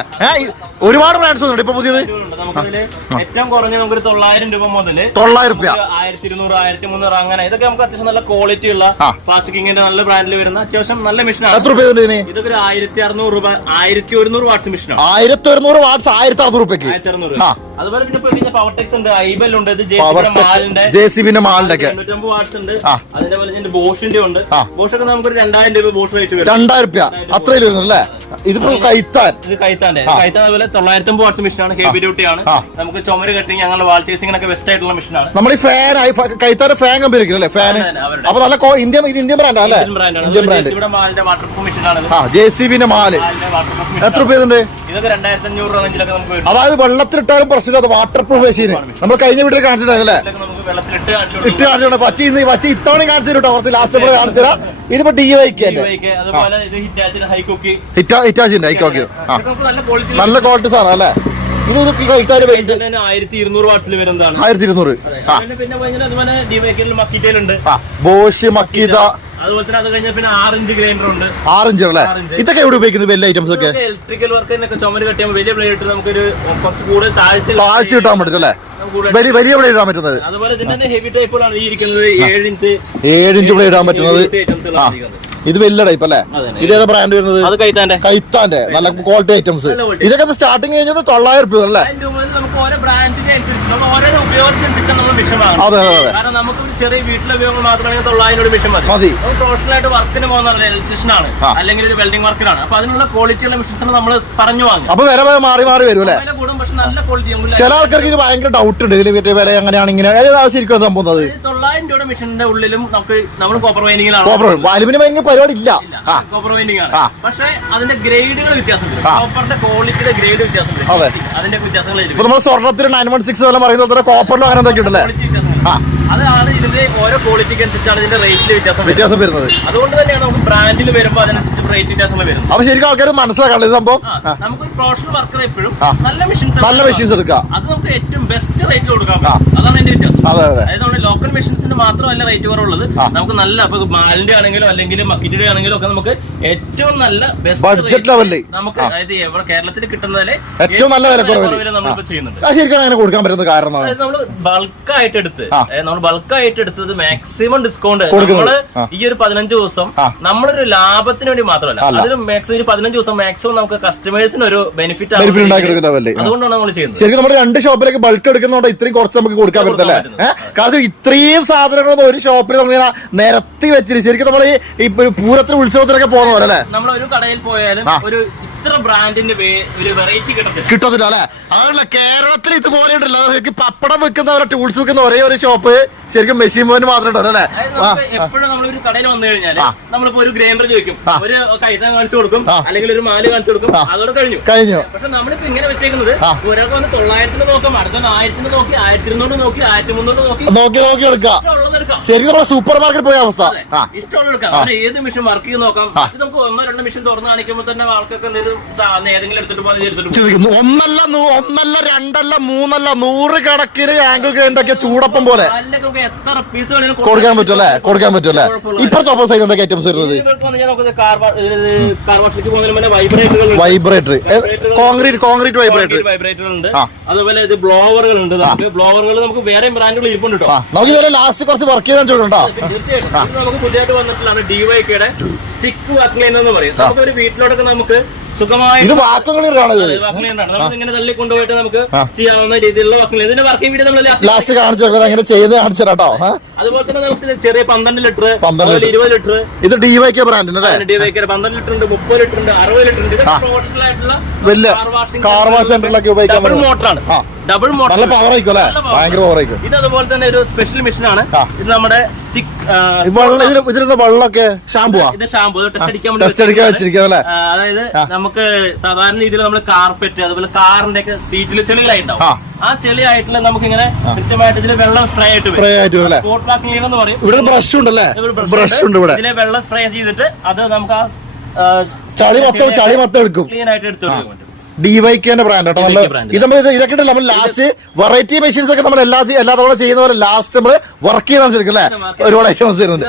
ഒരുപാട് ബ്രാൻഡ്സ് ഉണ്ട് ഇപ്പൊ പുതിയത്. നമുക്കതില് ഏറ്റവും കുറഞ്ഞ നമുക്കൊരു 900 രൂപ മുതൽ 900 രൂപ, 1200, 1300 അങ്ങനെ. ഇതൊക്കെ നമുക്ക് അത്യാവശ്യം നല്ല ക്വാളിറ്റി ഉള്ള ഫാസ്റ്റ് കിങ്ങിന്റെ നല്ല ബ്രാൻഡിൽ വരുന്ന അത്യാവശ്യം നല്ല മെഷീനാണ്. എത്ര രൂപ? ഇതൊക്കെ 1600 രൂപ, 1100 വാട്ട്സ് മെഷീനാണ്. 1100 വാട്ട്സ് 1600 രൂപയ്ക്ക്. 1600. അതുപോലെ പിന്നെ പവർ ടെക്സ് ഉണ്ട്, ഐബൽ ഉണ്ട്, ജെസിബിന്റെ മാലിന്റെ 250 വാട്ട്സ് ഉണ്ട്. അതേപോലെ ബോഷിന്റെ ഉണ്ട്. ബോഷൊക്കെ നമുക്കൊരു 2000 രൂപ ബോഷ് റേറ്റ് വരും. 2000 രൂപ അത്രയും വരുന്നല്ലേ. ഇതിപ്പോ കൈത്താൻ, ഇത് കൈത്താന്റെ അതുപോലെ 950 വാട്ട്സ് മെഷീനാണ്. ഹെവി ഡ്യൂട്ടി ആണ്. നമുക്ക് ചുമര് കട്ടിങ്, ഞങ്ങളുടെ വാൾ ചേസിംഗിനൊക്കെ ബെസ്റ്റ് ആയിട്ടുള്ള മെഷീനാണ്. നമ്മൾ ഈ ഫാൻ കൈത്താന്റെ ഫാൻ കമ്പനി അല്ലേ? ഫാൻ അപ്പൊ നല്ല ഇന്ത്യൻ ബ്രാൻഡ് അല്ലേ? Indian brand. ഇവിടെ മാലിന്റെ വാട്ടർ പ്രൂഫ് മെഷീനാണ്. ജെസിബിന്റെ മാല് എത്ര രൂപ ഉണ്ട്? ഇതൊക്കെ 2500 റേഞ്ചിലൊക്കെ നമുക്ക് വരും. അതായത് വെള്ളത്തിലിട്ടാലും പ്രശ്നമില്ല, വാട്ടർ പ്രൂഫ് മെഷീൻ. നമ്മൾ കഴിഞ്ഞ വീട്ടിൽ കാണിച്ചിട്ടുണ്ടല്ലേ? ഇട്ട് കാണിച്ചിട്ടുണ്ട്. പറ്റി ഇത്തവണ കാണിച്ചു കേട്ടോ, കുറച്ച് ലാസ്റ്റ് കാണിച്ചു തരാം. ഇതിപ്പോ DIY അതുപോലെ ഇത് ഹിറ്റാച്ചിന്റെ ഹൈക്കോക്കി, ഹിറ്റാച്ചിന്റെ ഹൈക്കോക്കി നല്ല ക്വാളിറ്റി സാധനം അല്ലേ? ഇത് 1200 വാട്ട്സിൽ വരുന്നതാണ്. 1200. പിന്നെ അതുപോലെ DIY മക്കിറ്റയിലുണ്ട്, ബോഷ്, മക്കീത. അതുപോലെ തന്നെ അത് കഴിഞ്ഞാൽ പിന്നെ 6 ഇഞ്ച് ഗ്രൈൻഡർ ഉണ്ട്. 6 ഇഞ്ച് അല്ലേ? ഇതൊക്കെ എവിടെ ഉപയോഗിക്കുന്നത്? വലിയ ഐറ്റംസ് ഒക്കെ ഇലക്ട്രിക്കൽ വർക്കിനൊക്കെ ചുമര് കെട്ടിയാൽ വലിയ ബ്ലേഡ് ഇട്ട് നമുക്കൊരു കുറച്ച് കൂടുതൽ താഴ്ച കിട്ടാൻ പറ്റും അല്ലേ? വലിയ ബ്ലേഡ് ഇടാൻ പറ്റുന്നത്. അതുപോലെ ഇതിന്റെ ഹെവി ടൈപ്പുകളാണ് ഈ ഇരിക്കുന്നത്. 7 ഇഞ്ച് ബ്ലേഡ് ഇടാൻ പറ്റുന്നത്. ഇത് വലിയ ടൈപ്പ് അല്ലേ? ഇതേതാ ബ്രാൻഡ് വരുന്നത്? അത് കൈത്താന്റെ നല്ല ക്വാളിറ്റി ഐറ്റംസ്. ഇതൊക്കെ സ്റ്റാർട്ടിങ് കഴിഞ്ഞത് 900 രൂപ അല്ലേ? നമുക്ക് ഓരോ ബ്രാൻഡിന്റെ അനുസരിച്ച് ഓരോ ഉപയോഗത്തിനനുസരിച്ച് നമ്മൾ മിഷൻ വാങ്ങണം. അതെ അതെ. കാരണം നമുക്ക് ചെറിയ വീട്ടിലെ ഉപയോഗം മാത്രമാണെങ്കിൽ 900 മിഷൻ മതി. പ്രൊഫഷണൽ ആയിട്ട് വർക്കിന് പോകുന്ന ഇലക്ട്രീഷ്യൻ ആണ്, അല്ലെങ്കിൽ ഒരു വെൽഡിംഗ് വർക്കിനാണ്. അപ്പൊ അതിനുള്ള ക്വാളിറ്റിയുള്ള മെഷീൻസ് നമ്മൾ പറഞ്ഞു വാങ്ങും. അപ്പൊ വില മാറി വരും അല്ലേ? പക്ഷെ നല്ല ക്വാളിറ്റി. ചില ആൾക്കാർക്ക് ഇത് ഭയങ്കര ഡൗട്ട് ഉണ്ട്, ഇതിൽ വില എങ്ങനെയാണ് ഇങ്ങനെ ശരിക്കും സംഭവം? 900 രൂപയുടെ മെഷീന്റെ ഉള്ളിലും നമ്മൾ കോപ്പർ വൈൻഡിങ്ങിലാണ്. അലുമിനിയം ഭയങ്കര പരിപാടി ഇല്ല, കോപ്പർ വൈൻഡിങ് ആണ്. പക്ഷെ അതിന്റെ ഗ്രേഡുകൾ വ്യത്യാസമുണ്ട്. കോപ്പറിന്റെ ക്വാളിറ്റിയുടെ ഗ്രേഡ് വ്യത്യാസമുണ്ട്. അതിന്റെ വ്യത്യാസങ്ങൾ നമ്മൾ സ്വർണ്ണത്തിന് 916 പറയുന്നത് കോപ്പറിലും അങ്ങനെ എന്തൊക്കെ ഉണ്ടല്ലേ? അതാണ് ഇതിന്റെ ഓരോ ക്വാളിറ്റിക്ക് അനുസരിച്ചാണ് ഇതിന്റെ റേറ്റിൽ വ്യത്യാസം വരുന്നത്. അതുകൊണ്ട് തന്നെയാണ് നമുക്ക് ബ്രാൻഡിൽ വരുമ്പോൾ അതിനനുസരിച്ച് റേറ്റ് വ്യത്യാസങ്ങൾ വരുന്നത്. അപ്പൊ ശരിക്കും ആൾക്കാർ മനസ്സിലാക്കാൻ സംഭവം നമുക്കൊരു പ്രൊഫഷണൽ വർക്കർ എപ്പോഴും നല്ല മെഷീൻസ് എടുക്കാം. അത് നമുക്ക് ഏറ്റവും ബെസ്റ്റ് റേറ്റിൽ കൊടുക്കാൻ പറ്റും. അതാണ് അതിന്റെ വ്യത്യാസം. അതായത് നമ്മുടെ ലോക്കൽ മെഷീൻസിന് മാത്രമല്ല റേറ്റ് കുറവുള്ളത്, നമുക്ക് നല്ല ഇപ്പൊ മാലിന്റെ ആണെങ്കിലും അല്ലെങ്കിൽ മക്കിറ്റിയുടെ ആണെങ്കിലും ഒക്കെ നമുക്ക് ഏറ്റവും നല്ല ബെസ്റ്റ് ബഡ്ജറ്റ് ലെവലിൽ നമുക്ക് അതായത് ഇവിടെ കേരളത്തിൽ കിട്ടുന്നതിലെ ഏറ്റവും നല്ല വില കുറവിൽ നമ്മളിപ്പോ ചെയ്യുന്നുണ്ട്. ശരിക്കും അങ്ങനെ കൊടുക്കാൻ പറ്റുന്ന കാരണം അതായത് നമ്മൾ ബൾക്കായിട്ട് എടുത്തത് മാക്സിമം ഡിസ്കൗണ്ട് നമ്മള് ഈ ഒരു 15 ദിവസം നമ്മളൊരു ലാഭത്തിന് വേണ്ടി മാത്രമല്ല, അതിന് മാക്സിമം 15 ദിവസം മാക്സിമം നമുക്ക് കസ്റ്റമേഴ്സിന് ഒരു ബെനിഫിറ്റ് അതുകൊണ്ടാണ് നമ്മൾ ചെയ്യുന്നത്. ശരിക്കും നമ്മൾ 2 ഷോപ്പിലേക്ക് ബൾക്ക് എടുക്കുന്നതുകൊണ്ട് ഇത്രയും കുറച്ച് നമുക്ക് കൊടുക്കാൻ പറ്റത്തില്ലേ? കാരണം ഇത്രയും സാധനങ്ങളൊന്നും ഒരു ഷോപ്പിൽ നമ്മൾ നിരത്തി വെച്ചിട്ട് ശരിക്കും നമ്മൾ ഈ പൂരത്തിന് ഉത്സവത്തിനൊക്കെ പോകുന്ന പോലെ അല്ലേ? നമ്മൾ ഒരു കടയിൽ പോയാലും ഒരു ഇത്ര ബ്രാൻഡിന്റെ ഒരു വെറൈറ്റി കിട്ടത്തില്ല അല്ലെ? അതല്ല കേരളത്തിൽ ഇതുപോലെ ഉണ്ടല്ലോ. ശരിക്കും പപ്പടം വെക്കുന്ന ടൂൾസ് വെക്കുന്ന ഒരേ ഒരു ഷോപ്പ് ശരിക്കും മെഷീൻ പോയിന്റ് മാത്രമേ ഉണ്ടല്ലോ അല്ലെ? എപ്പോഴും നമ്മളൊരു കടയിൽ വന്നു കഴിഞ്ഞാൽ നമ്മളിപ്പോ ഒരു ഗ്രൈൻഡർ ചോദിക്കും, ഒരു കൈത്താൻ കാണിച്ചു കൊടുക്കും, അല്ലെങ്കിൽ ഒരു മാല് കാണിച്ചു കൊടുക്കും, അതോടെ കഴിഞ്ഞു. പക്ഷെ നമ്മളിപ്പോ ഇങ്ങനെ വെച്ചേക്കുന്നത് ഒരാൾക്ക് വന്ന് 900 നോക്കാം, അടുത്ത 1000 നോക്കി, 1200 നോക്കി, 1300 നോക്കി എടുക്കാം. ശരിക്കും നമ്മുടെ സൂപ്പർ മാർക്കറ്റ് പോയ അവസ്ഥ. ഇഷ്ടമുള്ള എടുക്കാം. ഏത് മെഷീൻ വർക്ക് ചെയ്ത് നോക്കാം. നമുക്ക് 1-2 മെഷീൻ തുറന്ന് കാണിക്കുമ്പോൾ തന്നെ ആൾക്കൊക്കെ ഏതെങ്കിലും എടുത്തിട്ട് ഒന്നല്ല 2 3 100 കണക്കിന് ആംഗിൾ ഗ്രൈൻഡൊക്കെ ചൂടപ്പം പോലെ എത്ര പീസ് കൊടുക്കാൻ പറ്റുമല്ലേ? ഇപ്പഴത്തെ ഓപ്പോസിറ്റ് എന്തൊക്കെ ഐറ്റംസ് വരുന്നത്? വൈബ്രേറ്റർ, കോൺക്രീറ്റ് വൈബ്രേറ്റർ ഉണ്ട്. അതുപോലെ ഇത് ബ്ലോവറുകളുണ്ട്. ബ്ലോവറുകൾ നമുക്ക് വേറെ ബ്രാൻഡുകൾ ഇരിപ്പുണ്ട് കേട്ടോ. നമുക്ക് ഇതുവരെ ലാസ്റ്റ് കുറച്ച് വർക്ക് ചെയ്താൽ ചോദിക്കട്ടോ. തീർച്ചയായിട്ടും നമുക്ക് പുതിയതായിട്ട് വന്നിട്ടുള്ളതാണ് DIY സ്റ്റിക്ക് വർക്ക് ലൈൻ എന്ന് പറയും. നമുക്ക് ഒരു വീട്ടിലോടൊക്കെ നമുക്ക് സുഖമായി ഇത് വാക്കുകളാണ് നമ്മൾ ഇങ്ങനെ തള്ളി കൊണ്ടുപോയിട്ട് നമുക്ക് ചെയ്യാവുന്ന രീതിയിലുള്ള വാക്കുകൾ. ഇതിന്റെ വർക്കിംഗ് വീഡിയോ നമ്മൾ ലാസ്റ്റ് കാണിച്ചു അങ്ങനെ ചെയ്ത് കാണിച്ചു കേട്ടോ. അതുപോലെ തന്നെ നമുക്ക് ചെറിയ 12 ലിറ്റർ 20 ലിറ്റർ ഇത് DYK ബ്രാൻഡിന്റെ DYK 12 ലിറ്റർ ഉണ്ട്, 30 ലിറ്റർ ഉണ്ട്, 60 ലിറ്റർ ഉണ്ട്. ഇത് പ്രൊഫഷണൽ ആയിട്ടുള്ള വലിയ കാർ വാഷ് സെന്ററിലൊക്കെ ഉപയോഗിക്കാൻ ഡബിൾ മോട്ടറാണ്. ഡബിൾ മോട്ടർ നല്ല പവർ ആയിരിക്കും അല്ലെ, ഭയങ്കര പവർ ആയിരിക്കും. ഇത് അതുപോലെ തന്നെ ഒരു സ്പെഷ്യൽ മെഷീൻ ആണ്. ഇത് നമ്മുടെ സ്റ്റിക്ക് ഇതിലുള്ള വെള്ളമൊക്കെ ഷാമ്പുവാ, ഇത് ഷാമ്പു ടെസ്റ്റ് അടിക്കാൻ വെച്ചിരിക്കുന്നല്ലേ. അതായത് നമുക്ക് സാധാരണ രീതിയിൽ നമ്മൾ കാർപ്പറ്റ് അതുപോലെ കാറിന്റെ ഒക്കെ സീറ്റിൽ ചെളികളായിട്ടുണ്ടാവും. ആ ചെളിയായിട്ടുള്ള നമുക്ക് ഇങ്ങനെ കൃത്യമായിട്ട് ഇതിൽ വെള്ളം സ്പ്രേ ആയിട്ട് സ്പോട്ട് വാക്ക് ക്ലീനർ എന്ന് പറയും. ഇവിടെ ബ്രഷ് ഉണ്ടല്ലേ, ബ്രഷ് ഉണ്ട് ഇവിടെ. ഇതിലെ വെള്ളം സ്പ്രേ ചെയ്തിട്ട് അത് നമുക്ക് ആ ചളി മൊത്തം എടുക്കും, ക്ലീൻ ആയിട്ട് എടുത്തു കൊടുക്കും. DYK ബ്രാൻഡ് കേട്ടോ. നല്ല ഇതൊക്കെ ഉണ്ടല്ലോ നമ്മൾ ലാസ്റ്റ് വെറൈറ്റി മെഷീൻസ് ഒക്കെ നമ്മൾ എല്ലാ തവണ ചെയ്യുന്ന പോലെ ലാസ്റ്റ് നമ്മള് വർക്ക് ചെയ്താൽ ശരിക്കും അല്ലെ, ഒരുപാട് ഐറ്റംസ് വരുന്നുണ്ട്.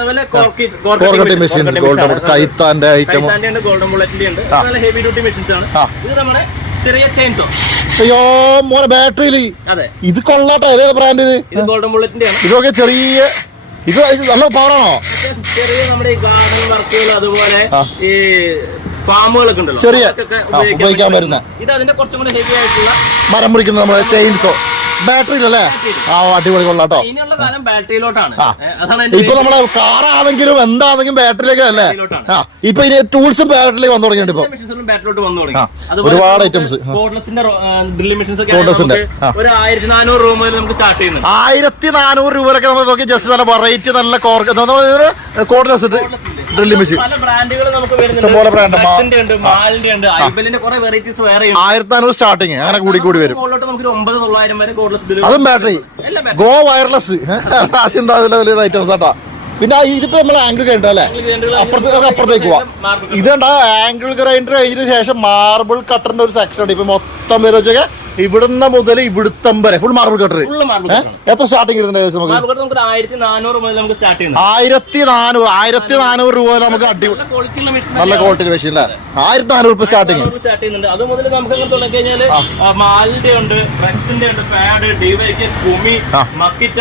കോർഗട്ടി മെഷീൻസ്, ഗോൾഡൻ കൈത്താന്റെ ഐറ്റം, ഗോൾഡൻ ബുള്ളറ്റിന്റെ ഉണ്ട്. ഹെവി ഡ്യൂട്ടി മെഷീൻസ് ആണ്. ഇത് നമ്മുടെ ചെറിയ ചെയിൻസോ. അയ്യോ മോനെ ബാറ്ററിയില് ഇത് കൊള്ളാട്ടോ. ഏത് ബ്രാൻഡ് ഇത്? ഇത് ഗോൾഡൻ ബുള്ളറ്റിന്റെ ആണ്. ഇതൊക്കെ ചെറിയ ഇത് നല്ല പവറാണോ? ചെറിയ നമ്മുടെ ഈ ഗാർഡൻ വർക്കുകൾ അതുപോലെ ഈ ഫാമുകളൊക്കെ ഉണ്ടല്ലോ, ചെറിയ ഉപയോഗിക്കാൻ പറ്റുന്ന. ഇത് അതിന്റെ കുറച്ചും കൂടി ഹെവി ആയിട്ടുള്ള മരം മുറിക്കുന്ന നമ്മുടെ ചെയിൻസോ ബാറ്ററിയിലല്ലേ. ആ അടിപൊളി കൊള്ളാട്ടോ. ഇനിയുള്ള കാലം ബാറ്ററിയിലോട്ടാണ്. ഇപ്പൊ നമ്മളെ കാറാണെങ്കിലും എന്താണെങ്കിലും ബാറ്ററിയിലേക്ക് അല്ലേ. ഇപ്പൊ ഇനി ടൂൾസും ബാറ്ററിയിലേക്ക് വന്നു തുടങ്ങിയിട്ടുണ്ട്. ഇപ്പൊ ബാറ്ററിലോട്ട് വന്നു തുടങ്ങി. ഒരുപാട് ഐറ്റംസ്. കോർഡ്ലെസിന്റെ ഡ്രില്ലിംഗ് മെഷീൻസ് ഒക്കെ ഒരു 1400 രൂപ മുതൽ നമുക്ക് സ്റ്റാർട്ട് ചെയ്യുന്നുണ്ട്. 1400 രൂപയൊക്കെ നമ്മൾ നോക്കി ജസ്റ്റ് നല്ല വെറൈറ്റി നല്ല കോർഡ്ലെസ് ഡ്രില്ലിംഗ് മെഷീൻ പല ബ്രാൻഡുകൾ നമുക്ക് വരുന്നുണ്ട്. 1400 സ്റ്റാർട്ടിങ്, അങ്ങനെ കൂടി വരും. നമുക്ക് 9,900 വരെ അതും ബാറ്ററി ഗോ വയർലെസ് ഐറ്റംസ് ആട്ടാ. പിന്നെ ഇതിപ്പോ നമ്മൾ ആംഗിൾ ഗ്രൈൻഡർ അല്ലെ, അപ്പുറത്തേക്ക് പോവാം. ഇതുണ്ട് ആംഗിൾ ഗ്രൈൻഡർ കഴിഞ്ഞതിന് ശേഷം മാർബിൾ കട്ടറിന്റെ ഒരു സെക്ഷൻ ഉണ്ട്. ഇപ്പൊ മൊത്തം പേര് വെച്ചൊക്കെ ഇവിടുന്ന് മുതൽ ഇവിടുത്തം വരെ ഫുൾ മാർബിൾ കട്ടർ. എത്ര സ്റ്റാർട്ടിങ് വരുന്നുണ്ട്? 1400 രൂപ നമുക്ക് അടിപൊളി നല്ല ക്വാളിറ്റി മെഷീൻ അല്ലേ. 1400 രൂപ സ്റ്റാർട്ടിങ്. അത് മുതൽ നമുക്ക് തുടങ്ങി കഴിഞ്ഞാൽ മാലിന്റെ ഉണ്ട്, ഫ്രെക്സിന്റെ ഉണ്ട്, ഫാഡ്, DYK, കുമി, മക്കിറ്റ,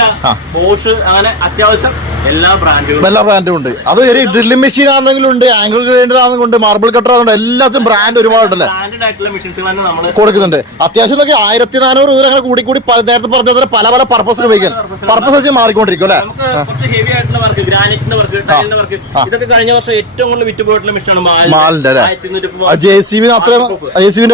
ബോഷ്, അങ്ങനെ അത്യാവശ്യം എല്ലാ ബ്രാൻഡും ഉണ്ട്. അത് ഒരു ഡ്രില്ലിംഗ് മെഷീൻ ആണെങ്കിലും ഉണ്ട്, ആംഗിൾ ഗ്രൈൻഡർ ആണെങ്കിലും ഉണ്ട്, മാർബിൾ കട്ടർ ആണെങ്കിലും എല്ലാത്തിനും ബ്രാൻഡ് ഒരുപാടുണ്ടല്ലേ കൊടുക്കുന്നുണ്ട്. അത്യാവശ്യം 1400 രൂപ അങ്ങനെ കൂടി നേരത്തെ പറഞ്ഞ പല പർപ്പസിന് ഉപയോഗിക്കാൻ പർപ്പസ് വെച്ച് മാറിക്കൊണ്ടിരിക്കും അല്ലെ. ഇതൊക്കെ കഴിഞ്ഞ വർഷം ഏറ്റവും കൂടുതൽ വിറ്റുപോയിട്ടുള്ള മെഷീനാണ് മാലിന്റെ JCB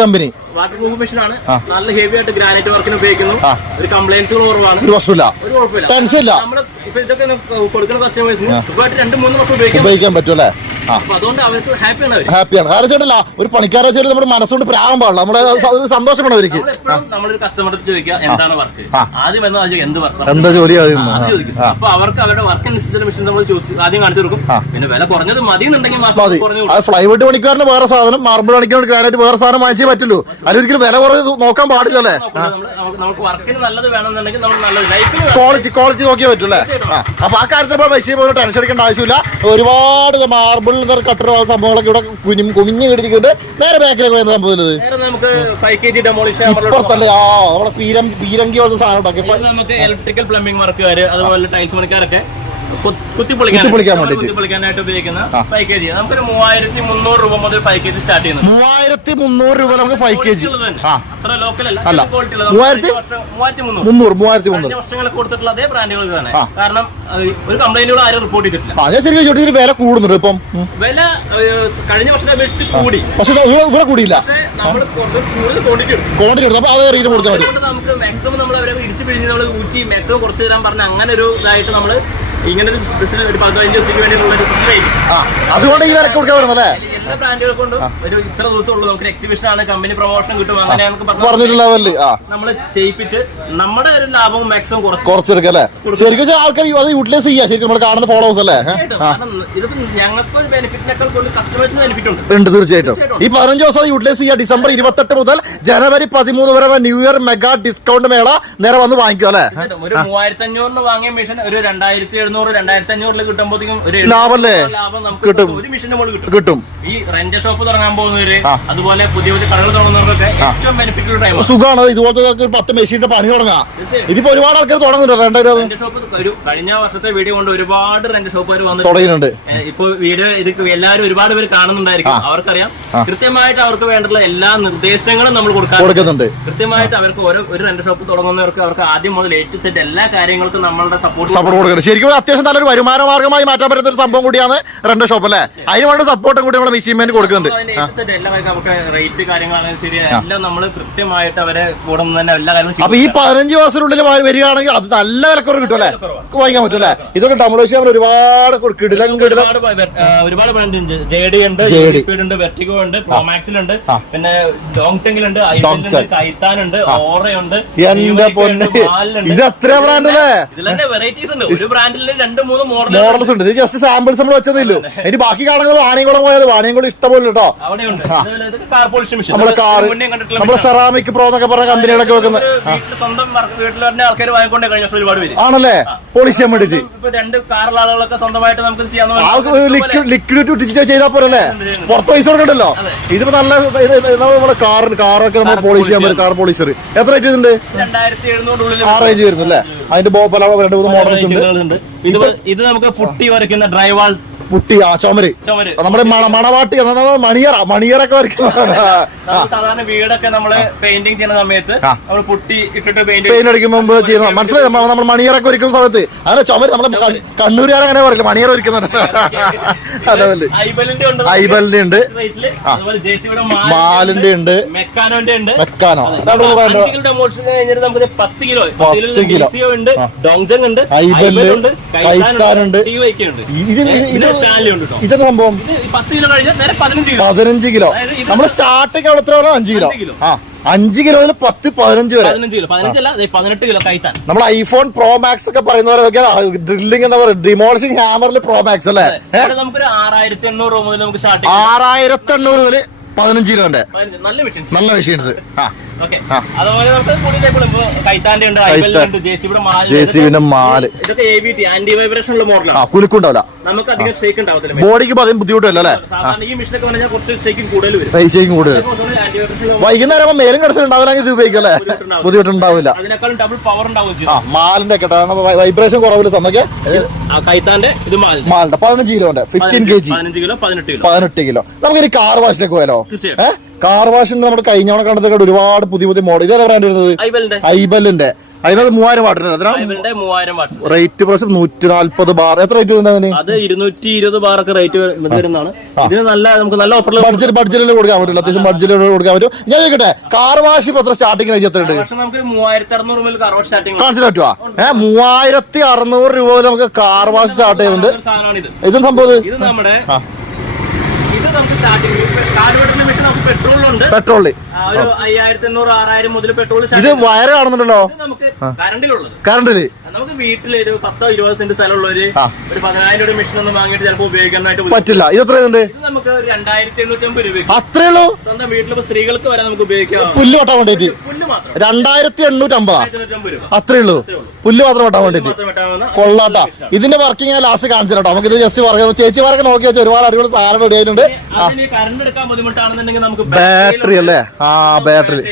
കമ്പനി. വാട്ടർ പ്രൂഫ് മെഷീനാണ്. നല്ല ഹെവി ആയിട്ട് ഗ്രാനൈറ്റ് വർക്കിന് ഉപയോഗിക്കുന്നു. ഒരു കംപ്ലൈൻസുകൾ കുറവാണ്, ഒരു പ്രശ്നമില്ല, ഒരു കുഴപ്പമില്ല. ടെൻഷൻ ഇല്ല. നമ്മൾ ഇപ്പൊ ഇതൊക്കെ കൊടുക്കുന്ന കസ്റ്റമേഴ്സിന് സുഖമായിട്ട് 2-3 വർഷം ഉപയോഗിക്കാൻ പറ്റും അല്ലേ. അതുകൊണ്ട് അവർക്ക് ഹാപ്പിയാണ്. കാരണം ചേട്ടല്ല ഒരു പണിക്കാരെ വെച്ചാൽ നമ്മുടെ മനസ്സുകൊണ്ട് പ്രായം പാടില്ല, നമ്മുടെ സന്തോഷമാണ് അവർക്ക്. നമ്മളൊരു കസ്റ്റമർ ചോദിക്കുക എന്താണ് വർക്ക്, ആദ്യം എന്ത് വർക്ക്, എന്താ ജോലി. അപ്പൊ അവർക്ക് അവരുടെ വർക്ക് അനുസരിച്ചുള്ള മെഷീൻസ് നമ്മൾ ആദ്യം കാണിച്ചു കൊടുക്കും. പിന്നെ വില കുറഞ്ഞത് മതി എന്നുണ്ടെങ്കിൽ ഫ്ലൈവുഡ് പണിക്കാരന് വേറെ സാധനം, മാർബിൾ പണിക്കാരന് ഗ്രാനൈറ്റ് വേറെ സാധനം വാങ്ങിച്ചേ പറ്റുള്ളൂ. അതിലൊരിക്കലും വില കുറഞ്ഞത് നോക്കാൻ പാടില്ല അല്ലേ. നമുക്ക് വർക്കിന് നല്ലത് വേണമെന്നുണ്ടെങ്കിൽ നമ്മൾ നല്ലത് ക്വാളിറ്റി നോക്കിയേ പറ്റൂല്ലേ. അപ്പൊ ആ കാര്യത്തിൽ പൈസ പോലും ടെൻഷൻ അടിക്കേണ്ട ആവശ്യമില്ല. ഒരുപാട് മാർബിൾ കട്ടർ സംഭവങ്ങളൊക്കെ ഇവിടെ കുമിഞ്ഞ് വീടിരിക്കുന്നുണ്ട്. നേരെ ബാക്കിലേക്ക് വരുന്ന സംഭവം ഇപ്പുറത്തല്ലേ നമ്മളെ പീരങ്കി പോലത്തെ സാധനം ഉണ്ടാക്കി. നമുക്ക് ഇലക്ട്രിക്കൽ പ്ലംബിംഗ് വർക്കുകാര് അതുപോലെ ടൈൽസ് പണിക്കാരൊക്കെ കുത്തിപ്പൊളിക്കാനായിട്ട് ഉപയോഗിക്കുന്ന 5 kg നമുക്കൊരു 3300 രൂപ മുതൽ 5 kg സ്റ്റാർട്ട് ചെയ്യുന്നത്. 3300 രൂപ നമുക്ക് 5 kg. അത്ര ലോക്കൽ അല്ല, 3300 വർഷങ്ങൾ കൊടുത്തിട്ടുള്ള അതേ ബ്രാൻഡുകൾ തന്നെ. കാരണം ഒരു കംപ്ലൈന്റുകൾ ആരും റിപ്പോർട്ട് ചെയ്തിട്ടില്ല. ശരിക്കും വില കൂടുന്നുണ്ട്. ഇപ്പം വില കഴിഞ്ഞ വർഷത്തെ അപേക്ഷിച്ച് കൂടി, പക്ഷെ ഇവിടെ കൂടിയില്ല. നമ്മൾ കൂടുതൽ ക്വാണ്ടിറ്റി എടുത്തു. അപ്പൊ അത് റേറ്റ് കൊടുക്കാൻ പറ്റും. നമുക്ക് മാക്സിമം നമ്മൾ അവരെ ഇടിച്ചു പിഴിഞ്ഞ് നമ്മൾ ഊറ്റി മാക്സിമം കുറച്ച് തരാൻ പറഞ്ഞ അങ്ങനെ ഒരു ഇതായിട്ട് നമ്മൾ ഇങ്ങനെ ഒരു 15 ദിവസത്തേക്ക് വേണ്ടിയുള്ള ഒരു അതുകൊണ്ട് ഈ വില കൊടുക്കാൻ വരുന്നല്ലേ. എല്ലാ ബ്രാൻഡുകൾ കൊണ്ടും ഒരു ഇത്ര ദിവസം ഉള്ളൂ. നമുക്ക് എക്സിബിഷൻ ആണ്, കമ്പനി പ്രൊമോഷൻ കിട്ടും, അങ്ങനെ പറഞ്ഞിട്ടുള്ള നമ്മൾ ചെയ്യിപ്പിച്ച് നമ്മുടെ ഒരു ലാഭവും മാക്സിമം കുറച്ചെടുക്കല്ലേ. ശരിക്കും ആൾക്കാർ അത് യൂട്ടിലൈസ് ചെയ്യാം. ശരിക്കും നമ്മൾ കാണുന്ന ഫോളോവേഴ്സ് അല്ലേ. ഇതിപ്പോ ഞങ്ങൾക്ക് ഒരു ബെനിഫിറ്റിനേക്കാൾ കൂടുതൽ കസ്റ്റമേഴ്സിന് ബെനിഫിറ്റ് ഉണ്ട്. തീർച്ചയായിട്ടും ഈ 15 ദിവസം യൂട്ടിലൈസ് ചെയ്യുക. ഡിസംബർ 28 മുതൽ ജനുവരി 13 വരെ ന്യൂ ഇയർ മെഗാ ഡിസ്കൗണ്ട് മേള നേരെ വന്ന് വാങ്ങിക്കും അല്ലെ. ഒരു 3500 വാങ്ങിയ മെഷീൻ ഒരു 2700-2500 കിട്ടുമ്പോഴത്തേക്കും ഒരു ലാഭം നമുക്ക് ഒരു മെഷീന്റെ മുകളിൽ കിട്ടും. ഈ റെന്റ് ഷോപ്പ് തുടങ്ങാൻ പോകുന്നവര്, അതുപോലെ പുതിയ പുതിയ കടകൾ തുടങ്ങുന്നവർക്കൊക്കെ ഏറ്റവും ബെനിഫിറ്റ് ഉള്ള ടൈമാണ്. സുഖമാണ്. ഇതുപോലത്തെ 10 മെഷീന്റെ പണി തുടങ്ങാം. ഇതിപ്പോ ഒരുപാട് ആൾക്കാർ തുടങ്ങുന്നുണ്ട്. റെന്റ് ഷോപ്പ് ഒരു കഴിഞ്ഞ വർഷത്തെ വീഡിയോ കൊണ്ട് ഒരുപാട് റെന്റ് ഷോപ്പുകാർ വന്ന് തുടങ്ങിയിട്ടുണ്ട്. ഇപ്പൊ വീഡിയോ ഇത് എല്ലാവരും ഒരുപാട് പേര് കാണുന്നുണ്ടായിരിക്കും. അവർക്കറിയാം കൃത്യമായിട്ട് അവർക്ക് വേണ്ടുള്ള എല്ലാ നിർദ്ദേശങ്ങളും നമ്മൾ കൊടുക്കുന്നുണ്ട്. കൃത്യമായിട്ട് അവർക്ക് ഒരു റെന്റ് ഷോപ്പ് തുടങ്ങുന്നവർക്ക് അവർക്ക് ആദ്യം മുതൽ ഏറ്റു സെറ്റ് എല്ലാ കാര്യങ്ങൾക്കും നമ്മളുടെ സപ്പോർട്ട് കൊടുക്കുന്നത്. ശരിക്കും അത്യാവശ്യം നല്ലൊരു വരുമാന മാർഗമായി മാറ്റാൻ പറ്റുന്ന ഒരു സംഭവം കൂടിയാണ് റെന്റ് ഷോപ്പ് അല്ലേ. അതിന് വേണ്ട സപ്പോർട്ടും കൂടി നമ്മുടെ മെഷീൻമെന്റ് കൊടുക്കുന്നുണ്ട്. നമുക്ക് റേറ്റ് കാര്യങ്ങളാണെങ്കിലും ശരി എല്ലാം നമ്മൾ കൃത്യമായിട്ട് അവരെ കൂടെ തന്നെ എല്ലാ കാര്യങ്ങളും. അപ്പൊ ഈ 15 മാസത്തിനുള്ളിൽ വരികയാണെങ്കിൽ അത് നല്ല വിലക്കുറവ് കിട്ടും അല്ലേ, വാങ്ങിക്കാൻ പറ്റും അല്ലേ. ഇതൊക്കെ ഡബിൾ ഒരുപാട് ഒരുപാട് ബ്രാൻഡ് ഉണ്ട്. JD ഉണ്ട്, സ്പീഡ് ഉണ്ട്, വെർട്ടിഗോ ഉണ്ട്, പ്രോമാക്സിലുണ്ട്, പിന്നെ ഡോങ്ചെങ്ങിലുണ്ട്, ഐബലുണ്ട്, കൈത്താനുണ്ട്, ഓറയുണ്ട്. ഇത് എത്ര ബ്രാൻഡ് അല്ലേ. ഇതിൽ തന്നെ വെറൈറ്റീസ് ഉണ്ട്. ഒരു ബ്രാൻഡിൽ 2-3 മോഡൽസ് ഉണ്ട്. ഇത് ജസ്റ്റ് സാമ്പിൾസ് നമ്മൾ വെച്ചതല്ലോ. ഇനി ബാക്കി കാണുന്നത് വാണിയംകുളം പോയത് വാണിയംകുളം ഇഷ്ടംപോലെ കേട്ടോ. നമ്മളെ സെറാമിക് പ്രോ എന്നൊക്കെ പറഞ്ഞ കമ്പനികളൊക്കെ വെക്കുന്നത് സ്വന്തം വീട്ടിൽ തന്നെ ആൾക്കാർ വാങ്ങിക്കൊണ്ടേ കഴിഞ്ഞ ഒരുപാട് പേര് ആണല്ലേ, പോളിഷ് ചെയ്യാൻ വേണ്ടിട്ട്. ഇപ്പൊ 2 കാറുള്ള ആളുകളൊക്കെ സ്വന്തമായിട്ട് നമുക്ക് ചെയ്യാൻ ലിക്വിഡ് ഇട്ടിട്ട് ചെയ്താൽ പോരല്ലേ, പുറത്ത് പൈസ കൊടുക്കണ്ടല്ലോ. ഇതിപ്പോ നല്ല നമ്മുടെ കാറൊക്കെ നമ്മൾ പോളിഷ് ചെയ്യാൻ പറ്റും. കാർ പോളിഷർ എത്ര റേറ്റ് വരുന്നുണ്ട്? 2700 ആ റേഞ്ച് വരുന്നു അല്ലേ. അതിന്റെ 2-3 മോഡൽസ് ഉണ്ട്. ഇത് നമുക്ക് പുട്ടി വരയ്ക്കുന്ന ഡ്രൈവാൾ പുട്ടി, ആ ചുമര്, നമ്മുടെ മണവാട്ടി മണിയറൊക്കെ വരയ്ക്കുന്നതാണ്. സാധാരണ വീടൊക്കെ നമ്മള് പെയിന്റിങ് ചെയ്യുന്ന സമയത്ത് നമ്മൾ പുട്ടി ഇട്ടിട്ട് പെയിന്റ് അടിക്കുമ്പോ മുമ്പ് ചെയ്യുന്ന മനസ്സിലായി. നമ്മൾ മണിയറൊക്കെ ഒരുക്കുന്ന സമയത്ത് അങ്ങനെ ചുമര് നമ്മളെ കണ്ണൂരുകാർ അങ്ങനെ പറയില്ല, മണിയറ ഒരുക്കുന്നുണ്ട്. അതേപോലെ ഐബലിന്റെ ഉണ്ട്, മാലിന്റെ ഉണ്ട്, മെക്കാനോ. 10 കിലോ ഉണ്ട്, ഡോങ്ജങ് ഉണ്ട്, ഐബലുണ്ട്, കൈത്താനുണ്ട്. ഇതെന്താ സംഭവം? 15 കിലോ. നമ്മള് സ്റ്റാർട്ടിങ് അവിടെ എത്ര 5 കിലോ. 5 കിലോയിൽ 10-15 വരെ. 18 കിലോ കൈത്താൻ. നമ്മൾ ഐഫോൺ പ്രോ മാക്സ് ഒക്കെ പറയുന്നവരൊക്കെ ഡ്രില്ലിംഗ് എന്താ പറയുക, ഡിമോളിഷിംഗ് ഹാമറിൽ പ്രോ മാക്സ് അല്ലേ. നമുക്കൊരു 6800 മുതൽ നമുക്ക് സ്റ്റാർട്ട് 6800 മുതൽ 15 കിലോന്റെ നല്ല മെഷീൻസ്. അതുപോലെ നമുക്ക് കൈത്താന്റെ ഉണ്ട്, JCB മാല്. ഇതൊക്കെ ABT ആന്റി വൈബ്രേഷൻ ഉള്ള മോഡലാണ്. കുലുക്കുണ്ടാവില്ല, നമുക്ക് അധികം ഷേക്ക് ഉണ്ടാവത്തില്ല. ബോഡിക്ക് അതിന് ബുദ്ധിമുട്ടല്ലോ അല്ലേ. ഈ മെഷീനൊക്കെ പറഞ്ഞാൽ കുറച്ച് ഷേക്കിംഗ് കൂടുതൽ വരും. വൈകുന്നേരം മേലും കിടച്ചിട്ടുണ്ടാവില്ലെങ്കിൽ ഇത് ഉപയോഗിക്കല്ലേ, ബുദ്ധിമുട്ടുണ്ടാവില്ല. അതിനേക്കാളും ഡബിൾ പവർ ഉണ്ടാവും. മാലിന്റെ ഒക്കെ വൈബ്രേഷൻ കുറവില്ല സമയൊക്കെ. കൈത്താന്റെ ഇത് മാലിന്റെ 15 കിലോന്റെ 15 kg 18 കിലോ. നമുക്ക് ഇനി കാർ വാഷിലേക്ക് പോയാലോ? കാർ വാഷിന്റെ നമ്മുടെ കഴിഞ്ഞ കണ്ടതൊക്കെ ഒരുപാട് പുതിയ മോഡൽ. ഇതേതാ ബ്രാൻഡ് വരുന്നത്? ഐബലിന്റെ. അതിനകത്ത് 3000 വാട്ട്. റേറ്റ് പ്രശ്നം 140 ബാർ. എത്ര റേറ്റ് വരുന്നത്? അത് 220 ബാറൊക്കെ റേറ്റ് വരുന്നതാണ്. ഇതിന് നമുക്ക് നല്ല ഓഫറിൽ ബഡ്ജറ്റിൽ കൊടുക്കാൻ പറ്റില്ല, അത്യാവശ്യം ബഡ്ജറ്റിൽ കൊടുക്കാൻ പറ്റും. ഞാൻ ചോദിക്കട്ടെ, കാർ വാഷ് ഇപ്പൊ എത്ര സ്റ്റാർട്ടിംഗ് റേറ്റ് എത്ര ഉണ്ട്? നമുക്ക് 3600 മുതൽ കാർ വാഷ് സ്റ്റാർട്ടിംഗ് കാണിച്ചു പറ്റുവാ. 3600 രൂപ മുതൽ നമുക്ക് കാർ വാഷ് സ്റ്റാർട്ട് ചെയ്യുന്നുണ്ട്. ഇതും സംഭവം ഇത് നമ്മുടെ നമുക്ക് സ്റ്റാർട്ടിംഗ് പെട്രോളുണ്ട്. പെട്രോളിൽ 5800-6000 മുതൽ പെട്രോൾ. ഇത് വയറ് കാണുന്നുണ്ടല്ലോ നമുക്ക് കറണ്ടിലുള്ളത്. കറണ്ടില് നമുക്ക് വീട്ടിലൊരു 10-20 സെന്റ് സ്ഥലമുള്ളവര് ഒരു 10,000 രൂപ മെഷീൻ ഒന്നും വാങ്ങിയിട്ട് ചിലപ്പോൾ ഉപയോഗിക്കാനായിട്ട് പറ്റില്ല. ഇത് എത്രയുണ്ട്? നമുക്ക് 2850 രൂപ. അത്രേ ഉള്ളൂ. സ്വന്തം വീട്ടിലിപ്പോ സ്ത്രീകൾക്ക് വരെ നമുക്ക് ഉപയോഗിക്കാം. പുല്ല് വെട്ടാൻ വേണ്ടിട്ട് പുല്ല് മാത്രം 2850 രൂപ. അത്രേ ഉള്ളൂ, പുല്ല് മാത്രം വെട്ടാൻ വേണ്ടിട്ട്. കൊള്ളാട്ടാ. ഇതിന്റെ വർക്കിംഗ് ഞാൻ ലാസ്റ്റ് കാണിച്ചു കേട്ടോ. നമുക്ക് ഇത് ജസ്റ്റ് പറയാം. ചേച്ചിമാരൊക്കെ നോക്കി വെച്ചാൽ ഒരുപാട് അടിപൊളി സാധനം റെഡി ആയിട്ടുണ്ട്. കറണ്ട് എടുക്കാൻ ബുദ്ധിമുട്ടാണെന്നുണ്ടെങ്കിൽ നമുക്ക് ബാറ്ററി അല്ലേ. ബാറ്ററി.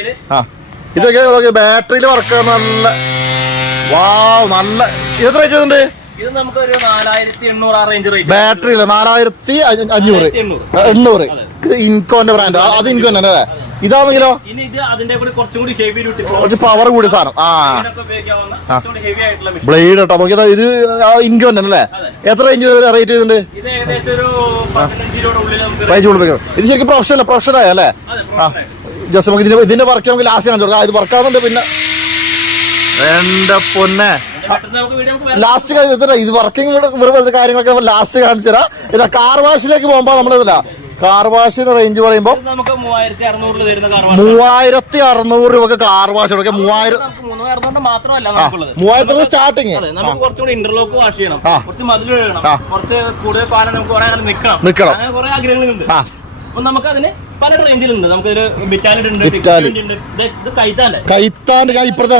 ഇതൊക്കെ ബാറ്ററിയിൽ വർക്ക് നല്ല നല്ല. ഇത് റേറ്റ് വരുന്നുണ്ട്? ഇത് നമുക്ക് ഒരു 4800 റേഞ്ച് റേറ്റ്. ബാറ്ററി 4500 800. ഇത് ഇൻകോന്റെ ബ്രാൻഡ്. അത് ഇൻകോ തന്നെ അല്ലേ. ഇതാണെങ്കിലോ ഇനി ഇത് അതിന്റെ കൂടി കുറച്ചും കൂടി ഹെവി ഡ്യൂട്ടി, കുറച്ച് പവർ കൂടിയ സാധനം. ബ്ലേഡ് കേട്ടോ. നോക്കിയത് ഇത് ഇൻകോ തന്നെ അല്ലേ. എത്ര റേഞ്ച് റേറ്റ് ചെയ്തിട്ടുണ്ട്? ഇത് ഏകദേശം ഒരു 15 രൂപയുടെ ഉള്ളിൽ നമുക്ക് റേഞ്ച് കൊടുക്കും. ഇത് ശരിക്കും പ്രൊഫഷണൽ അല്ലേ. ജസ്റ്റ് നമുക്ക് ഇതിന്റെ വർക്ക് നമുക്ക് ലാസ്റ്റ് കാണിച്ചു കൊടുക്കാം. ഇത് വർക്കാവുന്നുണ്ട്. പിന്നെ എന്റെ പൊന്നെ ലാസ്റ്റ് ഇത് വർക്കിംഗ് വെറുതെ കാര്യങ്ങളൊക്കെ ലാസ്റ്റ് കാണിച്ചു തരാം. ഇതാ കാർ വാഷിലേക്ക് പോകുമ്പോ നമ്മളിതല്ല, കാർ വാഷിന്റെ റേഞ്ച് പറയുമ്പോ 3600 രൂപ കാർ വാഷ് കൊടുക്കാം. 3000 മാത്രമല്ല 3000 സ്റ്റാർട്ടിങ്. നമുക്ക് കുറച്ചുകൂടി ഇന്റർലോക്ക് വാഷ് ചെയ്യണം, കുറച്ച് മതിൽ വേണം, കുറച്ച് കൂടുതൽ പാടാൻ നമുക്ക് കുറെ നിൽക്കണം. അങ്ങനെ കുറെ ആഗ്രഹങ്ങളുണ്ട്. അപ്പൊ നമുക്ക് അതിന് പല റേഞ്ചിലുണ്ട്. നമുക്ക് കൈത്താന്റെ ഇപ്പുറത്തെ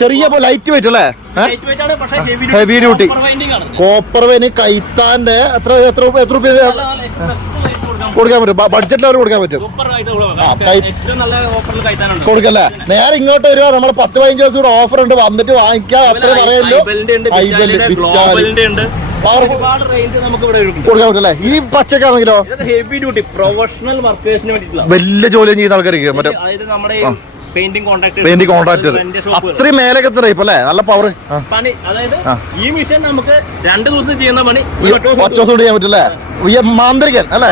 ചെറിയ ലൈറ്റ് വെയിറ്റ് അല്ലേ, ഹെവി ഡ്യൂട്ടി കോപ്പർ വെയിന്. കൈത്താന്റെ എത്ര രൂപ? കൊടുക്കാൻ പറ്റും, ബഡ്ജറ്റ് ലെവൽ കൊടുക്കാൻ പറ്റും. സൂപ്പർ ആയിട്ട് ഏറ്റവും നല്ല ഓഫറിൽ കഴിക്കാനുണ്ട് കൊടുക്കല്ലേ. നേരെ ഇങ്ങോട്ട് വരിക, നമ്മൾ 10-15 ദിവസം കൂടെ ഓഫർ ഉണ്ട്, വന്നിട്ട് വാങ്ങിക്കാം. അത്ര പറയല്ലോ. കൊടുക്കാൻ പറ്റല്ലേ. ഈ പച്ചക്കാണെങ്കിലോ ഹെവി ഡ്യൂട്ടി പ്രൊഫഷണൽ വർക്കേഴ്സിന് വേണ്ടിയിട്ടുള്ള വലിയ ജോലി ചെയ്യുന്ന ആൾക്കാർക്ക് മറ്റേ അതായത് നമ്മുടെ പെയിന്റിംഗ് കോൺട്രാക്ടർ അത്രയും മേലൊക്കെ ടൈപ്പ് അല്ലേ, നല്ല പവർ പണി. അതായത് ഈ മിഷൻ നമുക്ക് 2 ദിവസം ചെയ്യുന്ന പണി ഒറ്റ ദിവസം ചെയ്യാൻ പറ്റില്ലേ. മാന്ത്രികൻ അല്ലെ,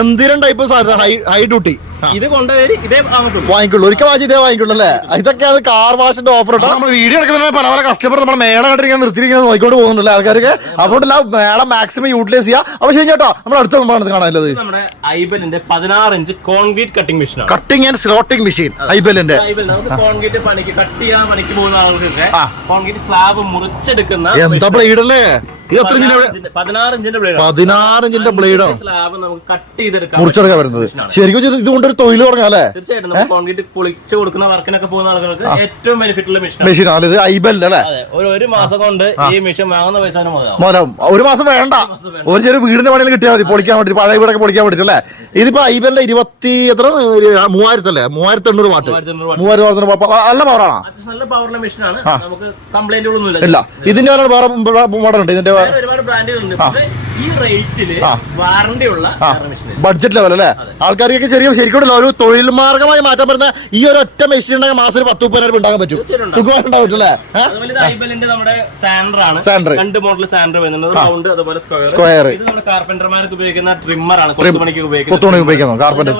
എന്തിനും ടൈപ്പ് ഹൈ ഡ്യൂട്ടി. ഇത് കൊണ്ടുപോയി ഇതേ വാങ്ങിക്കുള്ളൂ, ഒരിക്കൽ വാങ്ങിച്ച് ഇതേ വാങ്ങിക്കുള്ളൂ അല്ലേ. ഇതൊക്കെയാണ് കാർ വാഷിന്റെ ഓഫർ ഇട്ടോ. നമ്മൾ വീഡിയോ എടുക്കുന്ന പല പല കസ്റ്റമർ നമ്മുടെ മേള കണ്ടിരിക്കാൻ നിർത്തിയിരിക്കുന്നത് നോക്കിക്കൊണ്ട് പോകുന്നുണ്ടല്ലേ ആൾക്കാർക്ക്. അതുകൊണ്ടല്ല മേള മാക്സിമം യൂട്ടിലൈസ് ചെയ്യാം. അപ്പൊ ശരി കേട്ടോ, നമ്മൾ അടുത്ത സംഭവമാണ് കാണാനുള്ളത്. നമ്മുടെ ഐബലിന്റെ 16 inch concrete cutting machine, cutting and slotting machine ഐബലിന്റെ. കോൺക്രീറ്റ് പണിക്ക് കട്ട് ചെയ്യാൻ പണിക്ക് പോകുന്ന ആളുകൾക്ക് കോൺക്രീറ്റ് സ്ലാബ് മുറിച്ചെടുക്കുന്ന എന്താ ബ്ലേഡ് അല്ലേ. ഇത് എത്ര 16 ഇഞ്ചിന്റെ ബ്ലേഡ്, 16 ഇഞ്ചിന്റെ ബ്ലേഡോ സ്ലാബ് നമുക്ക് കട്ട് ചെയ്തെടുക്കാം, മുറിച്ചെടുക്കാൻ വരുന്നത്. ശരിക്കും ഇതുകൊണ്ടൊരു തൊഴിൽ പറഞ്ഞാലേ. തീർച്ചയായിട്ടും നമുക്ക് കോൺക്രീറ്റ് പൊളിച്ചു കൊടുക്കുന്ന വർക്കിനൊക്കെ പോകുന്ന ആളുകൾക്ക് ഏറ്റവും ബെനിഫിറ്റ് ഉള്ള മെഷീൻ ആണ് ഇത് ഐബൽ അല്ലേ. ഒരു മാസം കൊണ്ട് ഈ മെഷീൻ വാങ്ങുന്ന പൈസ മോനും ഒരു മാസം വേണ്ട, ഒരു ചെറിയ വീടിന്റെ പണിയിൽ കിട്ടിയാൽ മതി പൊളിക്കാൻ വേണ്ടി, പഴയ വീടൊക്കെ പൊളിക്കാൻ വേണ്ടി അല്ലേ. ഇതിപ്പോ ഐബലിന്റെ 3000 അല്ലേ, 3800 വാട്ട്, 3000 നല്ല പവറാണ്. നല്ല പവറുള്ള മെഷീനാണ്, നമുക്ക് കംപ്ലൈന്റുകളൊന്നും ഇല്ല. ഇതിന്റെ വേറെ മോഡൽ ഉണ്ട്, ഇതിന്റെ ഒരുപാട് ബ്രാൻഡുകളുണ്ട്. ഈ റേറ്റില് വാറണ്ടി ഉള്ള ബഡ്ജറ്റ് ലെവൽ അല്ലേ. ആൾക്കാർക്ക് ശരിക്കും ഒരു തൊഴിൽ മാർഗമായി മാറ്റാൻ പറ്റുന്ന ഈ ഒരു ഒറ്റ മെഷീൻ ഉണ്ടെങ്കിൽ മാസം 10-30 ഉണ്ടാക്കാൻ പറ്റും, സുഖമായി ഉണ്ടാവും അല്ലേ. നമ്മുടെ സാൻഡർ ആണ്, 2 മോഡൽ സാൻഡർ വരുന്നത്, റൗണ്ട് അതുപോലെ സ്ക്വയർ. ഇത് നമ്മുടെ കാർപ്പന്റർമാർക്ക് ഉപയോഗിക്കുന്ന ട്രിമ്മർ ആണ്, കൊത്തുപണിക്ക് ഉപയോഗിക്കുന്നത്. കാർപ്പന്റർ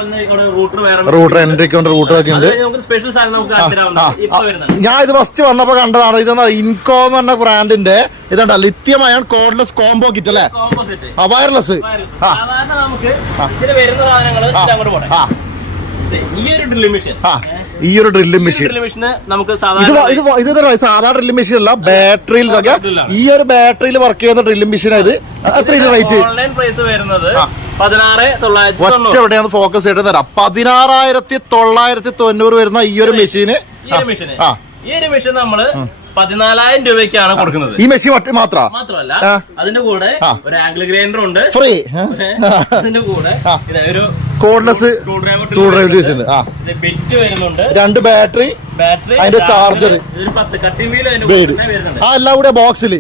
റൂട്ടർ എൻട്രിക്ക് ഉണ്ട്, റൂട്ടർ ഒക്കെ ഉണ്ട്. സ്പെഷ്യൽ സാധനം നമുക്ക് ഞാൻ ഇത് ഫസ്റ്റ് വന്നപ്പോ കണ്ടതാണ്. ഇതെന്നാ ഇൻകോ എന്ന് പറഞ്ഞ ബ്രാൻഡിന്റെ ഇതുണ്ട്, lithium ion cordless combo kit അല്ലേ, വയർലെസ്. ഈ ഒരു ഡ്രില്ലിംഗ് മെഷീൻ നമുക്ക് സാധാരണ ഡ്രില്ലിംഗ് മെഷീൻ അല്ല, ബാറ്ററിയിൽ ഈ ഒരു ബാറ്ററിയിൽ വർക്ക് ചെയ്യുന്ന ഡ്രില്ലിംഗ് മെഷീൻ. ഇത് എത്ര റേറ്റ്? ഓൺലൈൻ പ്രൈസ് വരുന്നത് 16,990. ഒറ്റ എവിടെയാണ് ഫോക്കസ് ചെയ്തിട്ട് തരാം. 16,990 വരുന്ന ഈ ഒരു മെഷീന്. ഈ ഒരു മെഷീൻ നമ്മള് 14,000 രൂപയ്ക്കാണ് കൊടുക്കുന്നത്. ഈ മെഷീൻ മാത്രമല്ല, അതിന്റെ കൂടെ ഒരു ആംഗിൾ ഗ്രൈൻഡർ ഉണ്ട് ഫ്രീ. അതിന്റെ കൂടെ ഒരു കോർഡ്ലെസ് സ്ക്രൂ ഡ്രൈവർ ബെറ്റ് വരുന്നുണ്ട്, 2 ബാറ്ററി, അതിന്റെ ചാർജർ, എല്ലാം കൂടെ ബോക്സിൽ.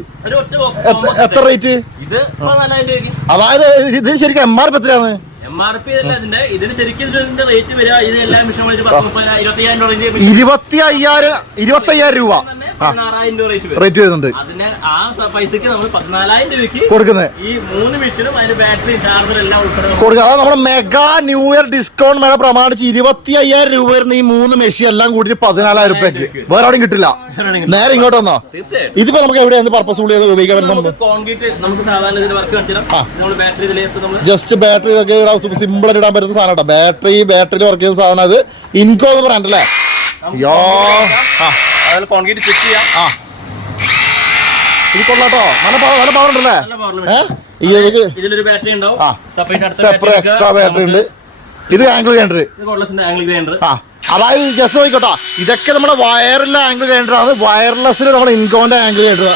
എത്ര റേറ്റ്? ഇത് 14,000 രൂപയ്ക്ക്. അതായത് ഇത് ശരിക്കും MRP എത്രയാണ്? MRP ഇതിന് ശരിക്കും റേറ്റ് വരിക, ഇത് എല്ലാ മിഷനും 25,000 രൂപ റേറ്റ് വരുന്നുണ്ട്. അതിന് ആ പൈസക്ക് നമ്മൾ 14,000 രൂപയ്ക്ക് കൊടുക്കുന്നത്. ഈ 3 മെഷീനും അതിന്റെ ബാറ്ററി ചാർജർ എല്ലാം ഉൾപ്പെടെ കൊടുക്കുക. അതായത് നമ്മുടെ മെഗാ ന്യൂ ഇയർ ഡിസ്കൗണ്ട് മേള പ്രമാണിച്ച് 25,000 രൂപ വരുന്ന ഈ 3 മെഷീൻ എല്ലാം കൂടി 14,000 രൂപയ്ക്ക് വേറെ ആരും കിട്ടില്ല. നേരെ ഇങ്ങോട്ട് വന്നോ. ഇതിപ്പോ നമുക്ക് എവിടെയാണ് പർപ്പസ് ഉപയോഗിക്കാൻ പറ്റുന്നത്? നമുക്ക് സാധാരണ വർക്ക് ജസ്റ്റ് ബാറ്ററി ഒക്കെ സിമ്പിൾ ആയിട്ട് ഇടാൻ പറ്റുന്ന സാധനം. ബാറ്ററിയിൽ വർക്ക് ചെയ്യുന്ന സാധനം. അത് ഇൻകോ എന്ന് പറയണ്ടല്ലേ. ഇത് കൊള്ളാട്ടോ, നല്ല പവർ ഉണ്ടല്ലേ. ഇതിലൊരു ബാറ്ററി ഉണ്ടാവും, സെപ്പറേറ്റ് എക്സ്ട്രാ ബാറ്ററി ഉണ്ട്. ഇത് ആംഗിൾ ഗ്രൈൻഡർ. അതായത് ജസ്റ്റ് നോക്കിക്കോട്ടോ, ഇതൊക്കെ നമ്മുടെ വയറിലെ ആംഗിൾ ഗ്രൈൻഡർ ആണ്. വയർലെസ്സിൽ നമ്മുടെ ഇൻകോന്റെ ആംഗിൾ ഗ്രൈൻഡർ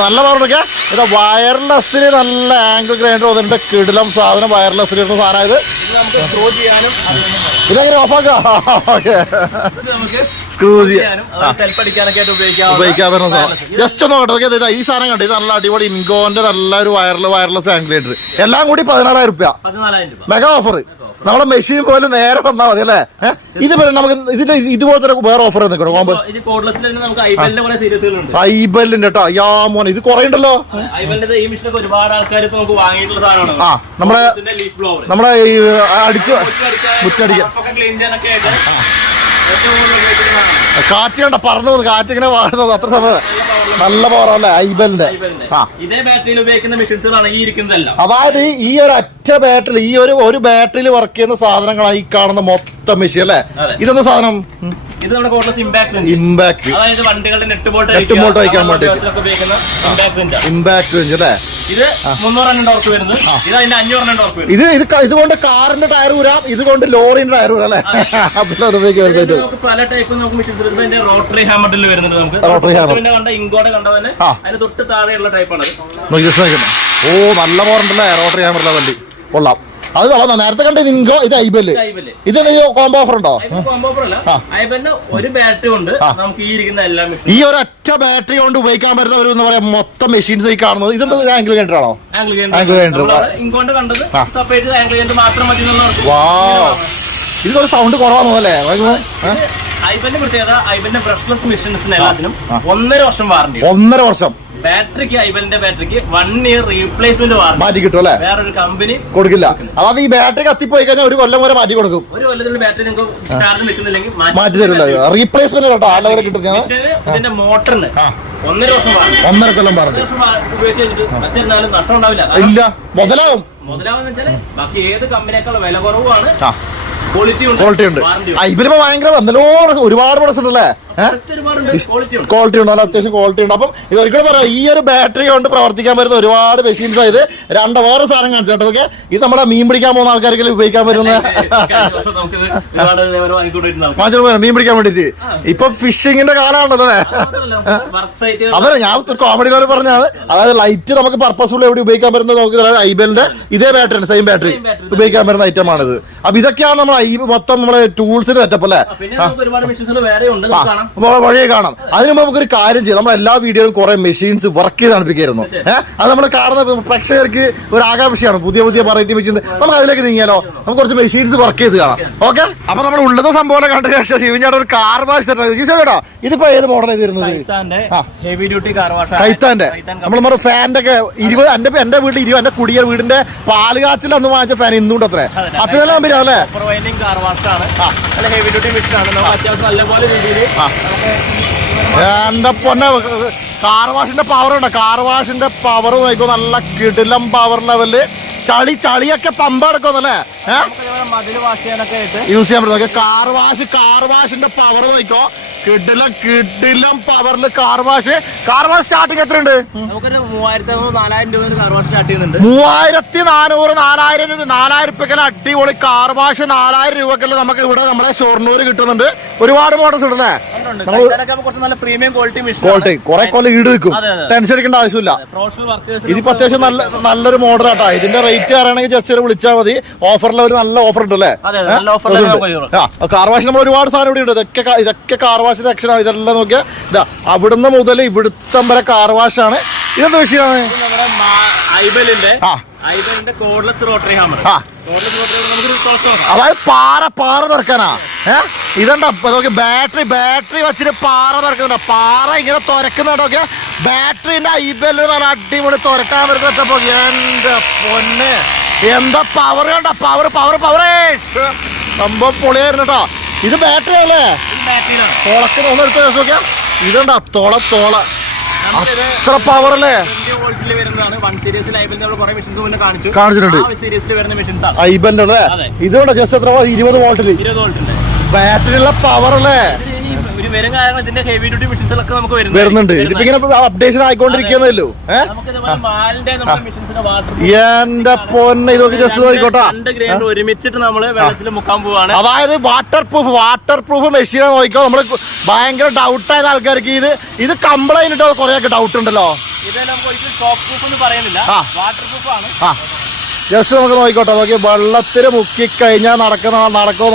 നല്ല പവറൊക്കെ. ഇത് വയർലെസ്സിൽ നല്ല ആംഗിൾ ഗ്രൈൻഡർ അതിന്റെ കിടിലം സാധനം. വയർലെസ്സിൽ ഇടുന്ന സാധനം. ഇത് ഇതെങ്ങനെ ഓഫാക്കാം, സ്ക്രൂ ചെയ്യാനും ഉപയോഗിക്കാൻ പറ്റുന്ന സാധനം. ജസ്റ്റ് ഒന്ന് നോക്കട്ടെ, ഈ സാധനം കണ്ടു. ഇത് നല്ല അടിപൊളി ഇൻകോന്റെ നല്ല ഒരു വയർലെസ് ആംഗിൾ ഗ്രൈൻഡർ. എല്ലാം കൂടി 14,000 രൂപ മെഗാ ഓഫർ. നമ്മളെ മെഷീൻ പോലെ നേരെ വന്നാൽ മതി അല്ലേ. ഇത് നമുക്ക് ഇതിന്റെ ഇതുപോലത്തെ വേറെ ഓഫർ ഐബലിന്റെ കേട്ടോ. അയ്യാ മോനെ, ഇത് കുറെ ഉണ്ടല്ലോ. നമ്മളെ അടിച്ച് മുറ്റടിക്കാൻ കാറ്റ് കണ്ട പറന്നു പോകുന്നു. കാറ്റ് ഇങ്ങനെ വാടുന്നത് അത്ര സമയം. നല്ല പവറല്ലേ ഐബലിന്റെ. അതായത് ഈ ഒരു ഒറ്റ ബാറ്ററി, ഈ ഒരു ബാറ്ററിയിൽ വർക്ക് ചെയ്യുന്ന സാധനങ്ങളാണ് ഈ കാണുന്ന മൊത്തം മെഷീൻ അല്ലേ. ഇതെന്താ സാധനം? ഇത് നമ്മുടെ കോർഡ്ലെസ് ഇമ്പാക്ട്. അതായത് വണ്ടികളുടെ നെറ്റ് ബോൾട്ട് വയ്ക്കാൻ വേണ്ടി ഇമ്പാക്ട് റേഞ്ച് അല്ലേ. ഇത് 300 ടോർക്ക് വരുന്നത്, ഇത് അതിന്റെ 500 ടോർക്ക് വരും. ഇതുകൊണ്ട് കാറിന്റെ ടയർ ഊരാം, ഇതുകൊണ്ട് ലോറിന്റെ ടയർ ഊരാം അല്ലേ. പല ടൈപ്പ് നമുക്ക് മെഷീൻസ് വരുന്നത്. റോട്ടറി ഹാമറിൽ വരുന്നുണ്ട്. നമുക്ക് കണ്ട ഇങ്കോടെ കണ്ടവന് അതിന് തൊട്ട് താഴെയുള്ള ടൈപ്പാണ്. ഓ നല്ല പവർ ഉണ്ടല്ലേ റോട്ടറി ഹാമറിലെ വണ്ടി. കൊള്ളാം. അത് നേരത്തെ കണ്ട നിങ്കോ ഇത് ഐബല് ഇത് കോംബോ ഓഫർ ഉണ്ടോ? ഒരു ബാറ്ററി ഉണ്ട് നമുക്ക് ഈ ഇരിക്കുന്ന എല്ലാ ഈ ഒരൊറ്റ ബാറ്ററി കൊണ്ട് ഉപയോഗിക്കാൻ പറ്റുന്ന ഒരു എന്താ പറയാ മൊത്തം മെഷീൻസ് ഈ കാണുന്നത് ഇതെന്താ ആംഗിൾ ഗ്രൈൻഡർ ആണോ? ആംഗിൾ ഗ്രൈൻഡർ ഇതൊരു സൗണ്ട് കുറവാണല്ലേ? ഐബന്റെ പ്രത്യേകത ഐബന്റെ ബ്രഷ്ലെസ് മെഷീൻസിന് എല്ലാത്തിനും 1.5 വർഷം വാറണ്ടി. 1.5 വർഷം ബാറ്ററിക്ക് ഐബലിന്റെ ബാറ്ററിക്ക് 1 ഇയർ റീപ്ലേസ്മെന്റ് വാറണ്ടി മാറ്റി കിട്ടും അല്ലെ? വേറൊരു കമ്പനി കൊടുക്കില്ല. അതായത് ഈ ബാറ്ററി കത്തിപ്പോയി കഴിഞ്ഞാൽ 1 കൊല്ലം വരെ മാറ്റി കൊടുക്കും. 1 കൊല്ലത്തിന്റെ ബാറ്ററി നിങ്ങൾക്ക് ചാർജ് നിൽക്കുന്നില്ലെങ്കിൽ മാറ്റി തരില്ല. റീപ്ലേസ്മെന്റ് കേട്ടോ അല്ലവരെ കിട്ടും. ഇതിന്റെ മോട്ടറിന് 1.5 വർഷം വാറണ്ടി. 1.5 കൊല്ലം വാറണ്ടി ഉപയോഗിച്ച് കഴിഞ്ഞിട്ട് മറ്റെന്നാലും നഷ്ടം ഉണ്ടാവില്ല. ഇല്ല, മുതലാവും. മുതലാവെന്ന് വെച്ചാല് ബാക്കി ഏത് കമ്പനിയേക്കാൾ വില കുറവാണ്, ക്വാളിറ്റി ഉണ്ട്. ഇവരിപ്പോ ഭയങ്കര എന്തെല്ലോ ഒരുപാട് പ്രൊഡക്ട്സ് ഉണ്ടല്ലേ? ക്വാളിറ്റി ഉണ്ട്, നല്ല അത്യാവശ്യം ക്വാളിറ്റി ഉണ്ട്. അപ്പം ഇത് ഒരിക്കലും പറയാം, ഈ ഒരു ബാറ്ററി കൊണ്ട് പ്രവർത്തിക്കാൻ പറ്റുന്ന ഒരുപാട് മെഷീൻസ് ആയത് വേറെ സാധനം കാണിച്ചു കേട്ടോ. ഇത് നമ്മളെ മീൻ പിടിക്കാൻ പോകുന്ന ആൾക്കാർക്കെങ്കിലും ഉപയോഗിക്കാൻ പറ്റുന്ന മീൻ പിടിക്കാൻ വേണ്ടിട്ട്. ഇപ്പൊ ഫിഷിങ്ങിന്റെ കാലമാണല്ലോ അല്ലേ? അതെ, ഞാൻ കോമഡി പോലെ പറഞ്ഞാണ്. അതായത് ലൈറ്റ് നമുക്ക് പർപ്പസ്ഫുൾ എവിടെ ഉപയോഗിക്കാൻ പറ്റുന്നത് നമുക്ക് ഐബലിന്റെ ഇതേ ബാറ്ററി, സെയിം ബാറ്ററി ഉപയോഗിക്കാൻ പറ്റുന്ന ഐറ്റം ആണിത്. അപ്പൊ ഇതൊക്കെയാണ് നമ്മൾ മൊത്തം നമ്മളെ ടൂൾസിന്റെ സെറ്റപ്പ് അല്ലേ? വഴിയെ കാണാം. അതിന് മുമ്പ് നമുക്കൊരു കാര്യം ചെയ്യാം. നമ്മൾ എല്ലാ വീഡിയോയിലും കുറെ മെഷീൻസ് വർക്ക് ചെയ്ത് കാണിപ്പിക്കായിരുന്നു. അത് നമ്മൾ കാണുന്ന പ്രേക്ഷകർക്ക് ഒരു ആകാംക്ഷയാണ്, പുതിയ പുതിയ വെറൈറ്റി മെഷീൻസ്. നമുക്ക് അതിലേക്ക് നീങ്ങിയാലോ? നമുക്ക് കുറച്ച് മെഷീൻസ് വർക്ക് ചെയ്ത് കാണാം. ഓക്കെ, അപ്പൊ നമ്മൾ ഉള്ളത് സംഭവം കണ്ട ശേഷം ശിവൻചാട്ട ഒരു കാർ വാഷ് കേട്ടോ. ഇതിപ്പോ ഏത് മോഡൽ വരുന്നത്? കൈത്താന്റെ. നമ്മൾ ഫാനിന്റെ ഒക്കെ 20 എന്റെ വീട്ടിൽ 20 എന്റെ കുടിയ വീടിന്റെ പാല് കാച്ചിൽ അന്ന് വാങ്ങിച്ച ഫാൻ ഇന്നുണ്ട് അത്രേ. അത്രയെല്ലാം നമ്പർ അല്ലേ? എന്റെ പൊന്നെ, കാർ വാഷിന്റെ പവർ ഉണ്ട്. കാർ വാഷിന്റെ പവർ നോക്കോ, നല്ല കിടിലം പവർ ലെവല്. ചളിയൊക്കെ പമ്പ എടുക്കുന്നല്ലേ യൂസ് ചെയ്യാൻ പറ്റും. കാർ വാഷിന്റെ പവർ നോക്കോ, കിടിലം പവറില് കാർ വാഷ് സ്റ്റാർട്ടിങ് എത്രയുണ്ട്? 3400-4000 രൂപക്കെല്ലാം അടിപൊളി കാർ വാഷ്. 4000 രൂപക്കെല്ലാം നമുക്ക് ഇവിടെ നമ്മളെ ഷൊർണൂർ കിട്ടുന്നുണ്ട്. ഒരുപാട് മോഡൽസ് ഉണ്ടല്ലേ? ക്വാളിറ്റി കുറെ കൊല്ലം ഈട് നിൽക്കും, ടെൻഷൻ അടിക്കേണ്ട ആവശ്യമില്ല. ഇതിപ്പോ അത്യാവശ്യം നല്ലൊരു മോഡൽ ആട്ടോ. ഇതിന്റെ റേറ്റ് അറിയണമെങ്കിൽ ജസ്റ്റ് വിളിച്ചാൽ മതി. ഓഫറിൽ ഒരു നല്ല ഓഫർ ഉണ്ട് അല്ലേ? കാർ വാഷ് നമ്മൾ ഒരുപാട് സാധനം ഇവിടെ ഉണ്ട്. ഇതൊക്കെ കാർ വാഷ് സെക്ഷനാണ്. ഇതെല്ലാം നോക്കിയാൽ ഇതാ അവിടുന്ന് മുതൽ ഇവിടുത്തം വരെ കാർ വാഷാണ്. ഇതെന്താ വിഷയമാണ്? അതായത് പാറ തുറക്കാനാ. ഇതുണ്ടോ നോക്കി, ബാറ്ററി വെച്ചിട്ട് പാറ തുറക്കുന്നുണ്ടോ? പാറ ഇങ്ങനെ തുറക്കുന്നുണ്ടോ? ബാറ്ററിന്റെ ഐബല് നല്ല അടിപൊളി തുറക്കാൻ പറ്റുന്നപ്പോ എന്റെ പൊന്ന്, എന്താ പവർ കണ്ടോ? പവർ സംഭവം പൊളിയായിരുന്നു കേട്ടോ. ഇത് ബാറ്ററി അല്ലേ? തുളക്കുന്ന ഒന്ന് എടുത്ത് നോക്കിയാ ഇതുണ്ടോ? തോള അത്ര പവർ അല്ലേ? കാണിച്ചിട്ടുണ്ട് ഐബന്റെ അല്ലേ? ഇതുകൊണ്ട് ജസ്റ്റ് എത്ര 20 വോൾട്ടില് ബാറ്ററിയുള്ള പവർ അല്ലേ? വരുന്നുണ്ട്. ഇതിപ്പോ ഇങ്ങനെ അപ്ഡേഷൻ ആയിക്കൊണ്ടിരിക്കുന്നല്ലോ. എന്റെ പൊന്നെ, ഇതൊക്കെ ജസ്റ്റ് നോക്കിക്കോട്ടെ. അതായത് വാട്ടർ പ്രൂഫ് മെഷീൻ നോക്കിക്കോ. നമ്മള് ഭയങ്കര ഡൗട്ട് ആയ ആൾക്കാർക്ക് ഇത് കംപ്ലൈന്റ് ഇട്ടോ കൊറേയൊക്കെ ഡൗട്ട് ഉണ്ടല്ലോ. ജസ്റ്റ് നമുക്ക് നോക്കിക്കോട്ടെ. നോക്കി വെള്ളത്തിൽ മുക്കി കഴിഞ്ഞാൽ നടക്കുമോ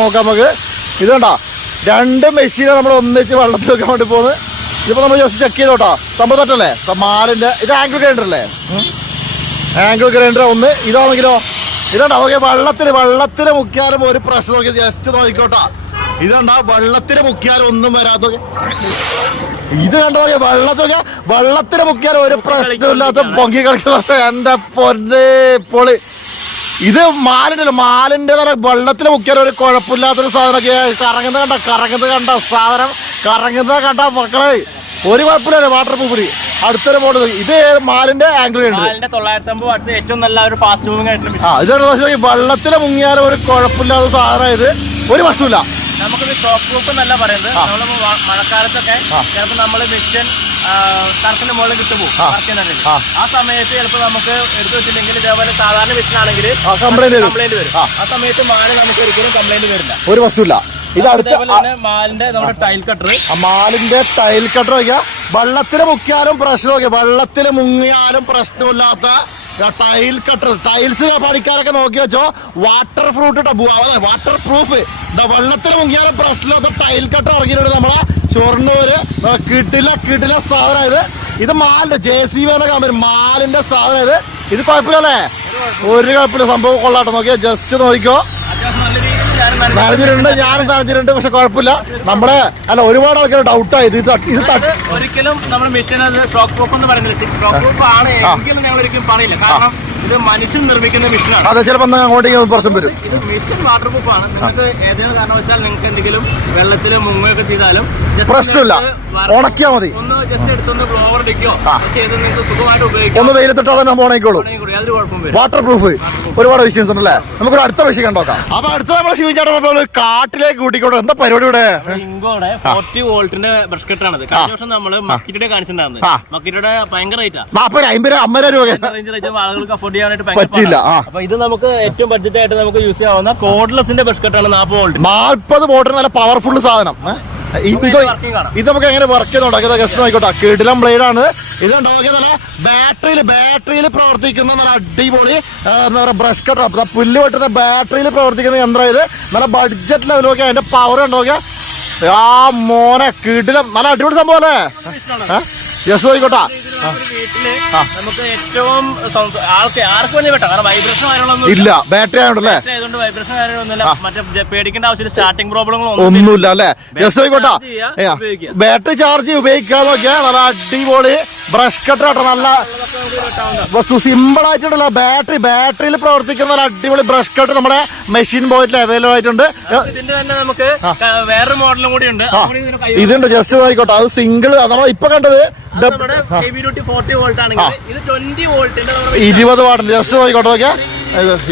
നോക്കാം നമുക്ക്. ഇതുണ്ടോ 2 മെഷീനെ നമ്മൾ ഒന്നിച്ച് വെള്ളത്തിൽ വെക്കാൻ വേണ്ടി പോകുന്നത്. ഇതിപ്പോ നമ്മൾ ജസ്റ്റ് ചെക്ക് ചെയ്തോട്ടോ. സംഭവം തെറ്റല്ലേ? മാലിന്റെ ഇത് ആംഗിൾ ഗ്രൈൻഡർ അല്ലേ? ആംഗിൾ ഗ്രൈൻഡർ ഒന്ന്. ഇതാണെങ്കിലോ ഇതുണ്ടോ നോക്കിയാൽ വെള്ളത്തിൽ മുക്കിയാലും ഒരു പ്രശ്നം. നോക്കി ജസ്റ്റ് നോക്കിക്കോട്ടോ. ഇതുണ്ടോ വെള്ളത്തിൽ മുക്കിയാലും ഒന്നും വരാത്ത. ഇത് കണ്ടോ വെള്ളത്തിൽ മുക്കിയാലും ഒരു പ്രശ്നമില്ലാത്ത പൊങ്ങി കളിക്കുന്ന എന്റെ പൊന്നെ പൊളി. ഇത് മാലിന്റെ വെള്ളത്തിൽ മുക്കിയാൽ ഒരു കുഴപ്പമില്ലാത്തൊരു സാധനമൊക്കെ. കറങ്ങുന്നത് കണ്ട സാധനം കണ്ട മക്കളെ, ഒരു കുഴപ്പമില്ല. Water proof. അടുത്തൊരു മോഡൽ ഇത് മാലിന്റെ ആംഗിൾ ഉണ്ട്. 950 വാട്ട്സ് ഏറ്റവും നല്ല ഒരു ഫാസ്റ്റ് മൂവിംഗ് ആയിട്ടുള്ള. ഇത് വെള്ളത്തിൽ മുങ്ങിയാലും ഒരു കുഴപ്പമില്ലാത്ത സാധനം. ഇത് ഒരു പ്രശ്നമില്ല. നമുക്കിത് ഷോക്ക് പ്രൂഫ് എന്നല്ല പറയുന്നത്. മഴക്കാലത്തൊക്കെ ചിലപ്പോൾ നമ്മള് മിഷൻ ടർഫിന്റെ മുകളിൽ കിട്ടുമ്പോൾ ആ സമയത്ത് ചിലപ്പോൾ നമുക്ക് എടുത്തു വെച്ചില്ലെങ്കിൽ ഇതേപോലെ സാധാരണ മിഷൻ ആണെങ്കിൽ കംപ്ലൈന്റ് വരും. ആ സമയത്ത് മാല് നമുക്ക് ഒരിക്കലും കംപ്ലൈന്റ് വരില്ല, ഒരു വസ്തുല്ല. ഇത് മാലിന്റെ നമ്മുടെ ടൈൽ കട്ടർ. മാലിന്റെ ടൈൽ കട്ടർ വെക്കാം. വെള്ളത്തിൽ മുക്കിയാലും പ്രശ്നമൊക്കെ, വെള്ളത്തിൽ മുങ്ങിയാലും പ്രശ്നമില്ലാത്ത ടൈൽ കട്ടർ, ടൈൽസ് പണിക്കാരൊക്കെ നോക്കി വെച്ചോ. വാട്ടർ ഫ്രൂട്ട് വാട്ടർ പ്രൂഫ്, വെള്ളത്തിൽ മുങ്ങിയാലും പ്രശ്നമില്ലാത്ത ടൈൽ കട്ടർ ഇറങ്ങിയിട്ടുണ്ട് നമ്മളെ ഷൊർണൂര്. കിട്ടില്ല സാധനം ഇത് മാലിന്റെ JCB കമ്പനി മാലിന്റെ സാധനം ഇത് കുഴപ്പമില്ലല്ലേ? ഒരു കുഴപ്പമില്ല, സംഭവം കൊള്ളാട്ടോ. നോക്കിയാ ജസ്റ്റ് നോക്കിക്കോ, നനഞ്ഞിട്ടുണ്ട്, ഞാനും നനഞ്ഞിട്ടുണ്ട്, പക്ഷെ കുഴപ്പമില്ല. നമ്മളെ ഒരുപാട് ആൾക്കാർ ഡൗട്ടായി ഇത് ഒരിക്കലും നമ്മൾ മെഷീൻ ഷോക്ക് പ്രൂഫ് എന്ന് പറയുന്നില്ല. ഷോക്ക് പ്രൂഫ് ആണ് എങ്കിലും ഞങ്ങൾ ഒരിക്കലും പറയില്ല, കാരണം ഇത് മനുഷ്യൻ നിർമ്മിക്കുന്ന മെഷീനാണ്. അതെ, ചിലപ്പോൾ അങ്ങോട്ടേക്ക് പ്രശ്നം വരും. ഇത് മെഷീൻ വാട്ടർ പ്രൂഫ് ആണ്. നിങ്ങൾക്ക് ഏതെങ്കിലും കാരണവശാൽ നിങ്ങൾക്ക് എന്തെങ്കിലും വെള്ളത്തിൽ മുങ്ങുകയൊക്കെ ചെയ്താലും പ്രശ്നമില്ല, ഉണക്കിയാൽ മതി. ഒന്ന് ജസ്റ്റ് എടുത്തൊന്ന് ബ്ലോവർ അടിക്കോ ചെയ്ത് നിങ്ങൾക്ക് സുഖമായിട്ട് ഉപയോഗിക്കാം. ഒന്ന് വെയിലത്തിട്ടാ തന്നെ നമ്മൾ ഉണക്കിക്കോളൂ. യാതൊരു കുഴപ്പം വരും. വാട്ടർ പ്രൂഫ് ഒരുപാട് വിഷയം ഉണ്ടല്ലേ? നമുക്കൊരു അടുത്ത വിഷയം കണ്ടോക്കാം. അപ്പൊ അടുത്ത നമ്മളെ ശിവചാട്ട കാട്ടിലേക്ക് കൂട്ടിക്കോട്ടെ. എന്താ പരിപാടി ഇവിടെ? ഇങ്കോടെ 40 വോൾട്ടിന്റെ ബ്രഷ് കട്ടാണ്. കഴിഞ്ഞ വർഷം നമ്മള് മക്കിറ്റയുടെ കാണിച്ചിട്ടുണ്ടായിരുന്നു. മക്കിറ്റയുടെ ഭയങ്കര റേറ്റാ. 50 രൂപ ആളുകൾക്ക് അഫോർഡ് ചെയ്യാനായിട്ട് പറ്റില്ല. അപ്പൊ ഇത് നമുക്ക് ഏറ്റവും ബഡ്ജറ്റ് ആയിട്ട് നമുക്ക് യൂസ് ചെയ്യാവുന്ന കോഡ്ലെസിന്റെ ബ്രഷ് കട്ടാണ്. 40 വോൾട്ടിന് നല്ല പവർഫുൾ സാധനം. ഇത് നമുക്ക് എങ്ങനെ വർക്ക് ചെയ്യുന്നുണ്ടോ ഗസ്റ്റ് നോക്കിക്കോട്ടെ. കിടിലം ബ്ലേഡ് ആണ് ഇത്. ഉണ്ടാക്കിയതല്ല ബാറ്ററിയിൽ പ്രവർത്തിക്കുന്ന നല്ല അടിപൊളി എന്താ പറയുക ബ്രഷ് കട്ടർ, പുല്ല് വെട്ടുന്ന ബാറ്ററിയിൽ പ്രവർത്തിക്കുന്ന യന്ത്രം. ഇത് നല്ല ബഡ്ജറ്റ് ലെവൽ നോക്കിയാൽ അതിന്റെ പവർ ഉണ്ടോക്കിയാ മോനെ കിടിലം നല്ല അടിപൊളി സംഭവം അല്ലേ? ജസ്റ്റ് നോക്കിക്കോട്ടാ. നമുക്ക് ഏറ്റവും ആർക്കും വേണ്ടി വെട്ടാം, കാരണം വൈബ്രേഷൻ കാര്യങ്ങളൊന്നും ഇല്ല, ബാറ്ററി ആയതുകൊണ്ടല്ലേ. അതുകൊണ്ട് വൈബ്രേഷൻ കാര്യങ്ങളൊന്നുമില്ല, മറ്റേ പേടിക്കേണ്ട ആവശ്യമില്ല, സ്റ്റാർട്ടിംഗ് പ്രോബ്ലങ്ങളൊന്നും ഒന്നുമില്ല അല്ലേ? ജസ്റ്റ് നോക്കിക്കോട്ടാ, ബാറ്ററി ചാർജ് ഉപയോഗിക്കാന്ന് നോക്കിയാൽ നല്ല അടിപൊളി ബ്രഷ് കട്ടർ കേട്ടോ. നല്ല വസ്തു സിമ്പിൾ ആയിട്ടുണ്ടല്ലോ. ബാറ്ററിയിൽ പ്രവർത്തിക്കുന്ന നല്ല അടിപൊളി ബ്രഷ് കട്ടർ നമ്മുടെ മെഷീൻ ബോയിറ്റിൽ അവൈലബിൾ ആയിട്ടുണ്ട്. ഇതിന്റെ തന്നെ നമുക്ക് വേറൊരു മോഡലും കൂടി ഉണ്ട്. ഇതുണ്ട്, ജസ്റ്റ് നോക്കിക്കോട്ടെ. അത് സിംഗിൾ നമ്മൾ ഇപ്പൊ കണ്ടത് 40 വോൾട്ട് ആണെങ്കിൽ ഇത് 20 വോൾട്ടിന്റെ 20 വാട്ടിന്റെ. ജസ്റ്റ് നോക്കിക്കോട്ടെ നോക്കിയാ.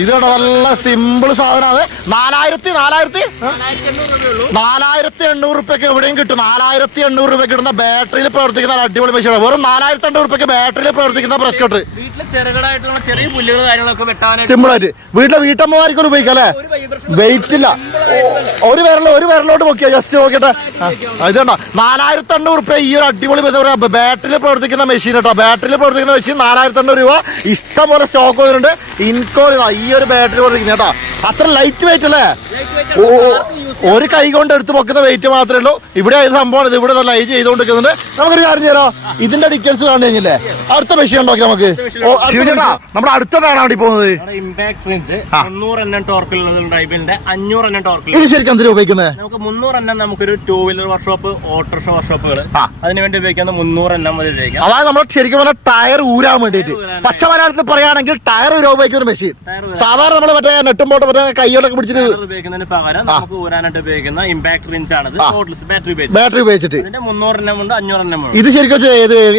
ഇത് നല്ല സിമ്പിൾ സാധനമാണ്. 4800 രൂപയ്ക്ക് എവിടെയും കിട്ടും. 4800 രൂപ കിട്ടുന്ന ബാറ്ററിയിൽ പ്രവർത്തിക്കുന്ന അടിപൊളി മെഷീൻ. വെറും 4800 രൂപയ്ക്ക് ബാറ്ററിയിൽ പ്രവർത്തിക്കുന്ന ബ്രഷ് കട്ടർ. വീട്ടിലെ ചെറുകളായിട്ടുള്ള ചെറിയ പുല്ലുകൾ കാര്യങ്ങളൊക്കെ വെട്ടാനായിട്ട് സിമ്പിൾ ആയിട്ട് വീട്ടമ്മമാർക്കും ഉപയോഗിക്കാം അല്ലേ? വെയിറ്റ് ഇല്ല, ഒരു വിരലോട്ട് നോക്കിയാ. ജസ്റ്റ് നോക്കിട്ടെ, ഇതുണ്ടോ 4800 രൂപ ഈ ഒരു അടിപൊളി ബാറ്ററിയിൽ പ്രവർത്തിക്കുന്ന മെഷീൻ കേട്ടോ. ബാറ്ററിയിൽ പ്രവർത്തിക്കുന്ന മെഷീൻ 4800 രൂപ. ഇഷ്ടം പോലെ സ്റ്റോക്ക് വന്നിട്ടുണ്ട്. ഇൻകോ ഈ ഒരു ബാറ്ററി പ്രവർത്തിക്കുന്ന കേട്ടോ. അത്ര ലൈറ്റ് വെയിറ്റ് അല്ലേ? ഒരു കൈ കൊണ്ട് എടുത്ത് പൊക്കുന്ന വെയിറ്റ് മാത്രമേ ഉള്ളൂ. ഇവിടെ ഇത് സംഭവം ഇത് ഇവിടെ ലൈറ്റ് ചെയ്തുകൊണ്ടിരിക്കുന്നുണ്ട്. നമുക്കൊരു കാര്യം ചെയ്യാം, ഇതിന്റെ ഡീറ്റെയിൽസ് കാണു കഴിഞ്ഞില്ലേ? അടുത്ത മെഷീൻ ഉണ്ടാക്കി നമുക്ക്. നമ്മുടെ അടുത്തതാണ് അവിടെ പോകുന്നത്. Impact range 300 Nm ടോർക്കിലുള്ള ടൈപ്പിന്റെ 500 Nm ടോർക്കിൽ. ഇത് ശരിക്കും എന്തിനാ ഉപയോഗിക്കുന്നത്? നമുക്ക് 300 Nm നമുക്കൊരു 2 വീലർ വർക്ക്ഷോപ്പ്, ഓട്ടോറിക്ഷ വർക്ക്ഷോപ്പുകൾ അതിനുവേണ്ടി ഉപയോഗിക്കുന്ന 300 Nm വരെ ഉപയോഗിക്കാം. അതായത് നമ്മൾ ശരിക്കും പറഞ്ഞാൽ ടയർ ഊരാൻ വേണ്ടിയിട്ട് പച്ച മലയാളത്തിൽ പറയുകയാണെങ്കിൽ ടയർ ഊരാൻ ഉപയോഗിക്കുന്ന മെഷീൻ. സാധാരണ നമ്മൾ മറ്റേ നെട്ടും പോട്ട് മറ്റേ കൈയോടൊക്കെ പിടിച്ചിട്ട് ഉപയോഗിക്കുന്നതിന് പകരം നമുക്ക് ഊരാനായിട്ട് ഉപയോഗിക്കുന്ന ഇമ്പാക്ട് റിഞ്ച് ആണ്. ബാറ്ററി ഉപയോഗിച്ചിട്ട് 300 Nm ഉണ്ട്, 500 Nm ഉണ്ട്. ഇത് ശരിക്കും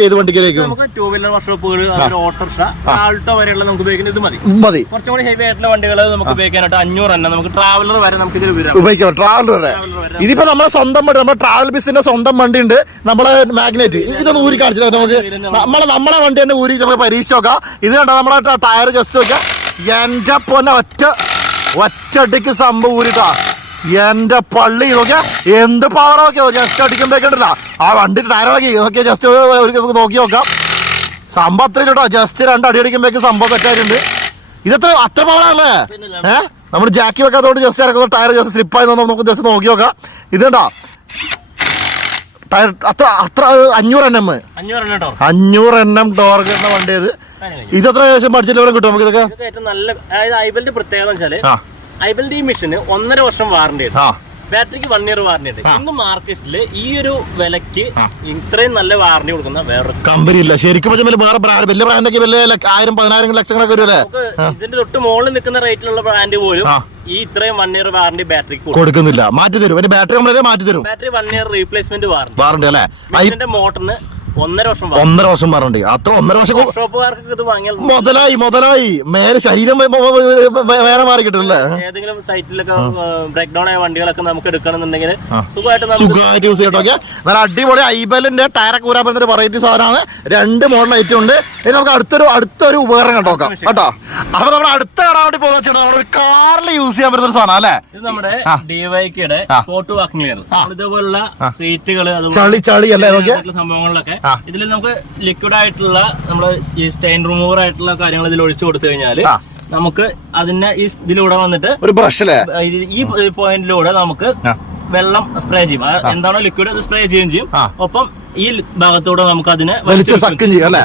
ഏത് വണ്ടിക്കിലേക്ക്? നമുക്ക് 2 വീലർ വർക്ക്ഷോപ്പുകൾ, ഓട്ടോറിക്ഷ, ആൾട്ടോ വരെയുള്ള നമുക്ക് ഉപയോഗിക്കുന്നത് ഇത് മതി. കുറച്ചും കൂടി ഹെവി ആയിട്ടുള്ള വണ്ടികൾ നമുക്ക് ഉപയോഗിക്കാനായിട്ട് 500 Nm, നമുക്ക് ട്രാവലർ വരെ നമുക്ക് ഇതിൽ ഉപയോഗിക്കാം. ട്രാവലർ വരെ ഇതിപ്പോ നമ്മളെ സ്വന്തം വണ്ടി, നമ്മുടെ ട്രാവൽ ബിസിന്റെ സ്വന്തം വണ്ടി ഉണ്ട്, നമ്മളെ മാഗ്നറ്റ്. ഇതൊന്ന് ഊരി കാണിച്ചിട്ട് നമുക്ക് നമ്മളെ വണ്ടി തന്നെ ഊരി നമുക്ക് പരീക്ഷിച്ച് നോക്കാം. ഇത് കണ്ടോ നമ്മളെ ടയർ ജസ്റ്റ് നോക്കാം. എന്റെ പൊന്നെ ഒറ്റടിക്ക് സംഭവം ഊരിട്ടാ. എന്റെ പള്ളി നോക്കിയാ എന്ത് പവർ നോക്കിയോ. ജസ്റ്റ് അടിക്കുമ്പോഴേക്കണ്ടല്ല ആ വണ്ടി ടയറിളക്കി നോക്കിയാ. ജസ്റ്റ് നോക്കി നോക്കാം. സംഭവം അത്രയും കേട്ടോ. ജസ്റ്റ് 2 അടി അടിക്കുമ്പോഴേക്കും സംഭവം തെറ്റായിട്ടുണ്ട്. ഇതത്ര അത്ര പവറല്ലേ? നമ്മൾ ജാക്കി വെക്കാത്തോണ്ട് ജസ്റ്റ് ഇറക്കുന്ന ടയർ ജസ്റ്റ് സ്ലിപ്പായി നമുക്ക് ജസ്റ്റ് നോക്കി നോക്കാം. ഇതുണ്ടോ ടയർ അത്ര 500 Nm 500 Nm ടോർക്കിന്റെ വണ്ടി. ഇതത്ര ഏകദേശം ബഡ്ജറ്റ് ലെവൽ കിട്ടും നമുക്ക്. ഇതൊക്കെ ഏറ്റവും നല്ല ഐബലിന്റെ പ്രത്യേകത വെച്ചാല് ഐബലിന്റെ ഈ മെഷീന് 1.5 വർഷം വാറണ്ടി ഉണ്ട്, ബാറ്ററിക്ക് 1 ഇയർ വാറണ്ടി ഉണ്ട്. ഇന്ന് മാർക്കറ്റില് ഈ ഒരു വിലക്ക് ഇത്രയും നല്ല വാറണ്ടി കൊടുക്കുന്ന വേറൊരു കമ്പനി ഇല്ല ശരിക്കും. വേറെ വലിയ ബ്രാൻഡൊക്കെ വലിയ 1000, 10,000 ലക്ഷങ്ങളൊക്കെ വരും. ഇതിന്റെ തൊട്ട് മുകളിൽ നിൽക്കുന്ന റേറ്റിലുള്ള ബ്രാൻഡ് പോലും ഈ ഇത്രയും 1 ഇയർ വാറണ്ടി ബാറ്ററിക്ക് കൊടുക്കുന്നില്ല. മാറ്റി തരും. ബാറ്ററി മാറ്റി തരും. ബാറ്ററി 1 ഇയർ റീപ്ലേസ്മെന്റ് വാറണ്ടി അല്ലേ? മോട്ടറിന് 1.5 വർഷം വാറണ്ടി. അത്ര 1.5 വർഷം ഷോപ്പുകാർക്ക് ഇത് വാങ്ങിയാൽ മുതലായി മേലെ ശരീരം വേറെ മാറി കിട്ടില്ലേ? ഏതെങ്കിലും സൈറ്റിലൊക്കെ ബ്രേക്ക് ഡൗൺ ആയ വണ്ടികളൊക്കെ നമുക്ക് എടുക്കണമെന്നുണ്ടെങ്കിൽ സുഖമായിട്ട് യൂസ് ചെയ്യട്ടൊക്കെ. നല്ല അടിപൊളി ഐബലിന്റെ ടയറൊക്കെ ഊരാൻ പറ്റുന്ന ഒരു വെറൈറ്റി സാധനമാണ്. 2 മോഡൽ ഐറ്റം ഉണ്ട്. ഇനി നമുക്ക് അടുത്തൊരു ഉപകരണം കണ്ടോക്കാം കേട്ടോ. അപ്പൊ നമ്മൾ അടുത്ത കാണാൻ വേണ്ടി പോകുന്ന നമ്മളൊരു കാറിൽ യൂസ് ചെയ്യാൻ പറ്റുന്ന ഒരു സാധനം അല്ലേ? ഇത് നമ്മുടെ DYKയുടെ സ്പോർട്ട് വാക്കിംഗ് വെയർ. ഇതുപോലുള്ള സീറ്റുകള് ചളി അല്ലേ സംഭവങ്ങളിലൊക്കെ ഇതിൽ നമുക്ക് ലിക്വിഡ് ആയിട്ടുള്ള നമ്മുടെ ഈ സ്റ്റെയിൻ റിമൂവർ ആയിട്ടുള്ള കാര്യങ്ങൾ ഇതിൽ ഒഴിച്ചു കൊടുത്തു കഴിഞ്ഞാൽ നമുക്ക് അതിനെ ഈ ഇതിലൂടെ വന്നിട്ട് ഒരു ബ്രഷ് ഈ പോയിന്റിലൂടെ നമുക്ക് വെള്ളം സ്പ്രേ ചെയ്യും. എന്താണോ ലിക്വിഡ് അത് സ്പ്രേ ചെയ്യുകയും ചെയ്യും. ഒപ്പം ഈ ഭാഗത്തൂടെ നമുക്ക് അതിനെ വലിച്ച് സക്കും ചെയ്യും അല്ലെ.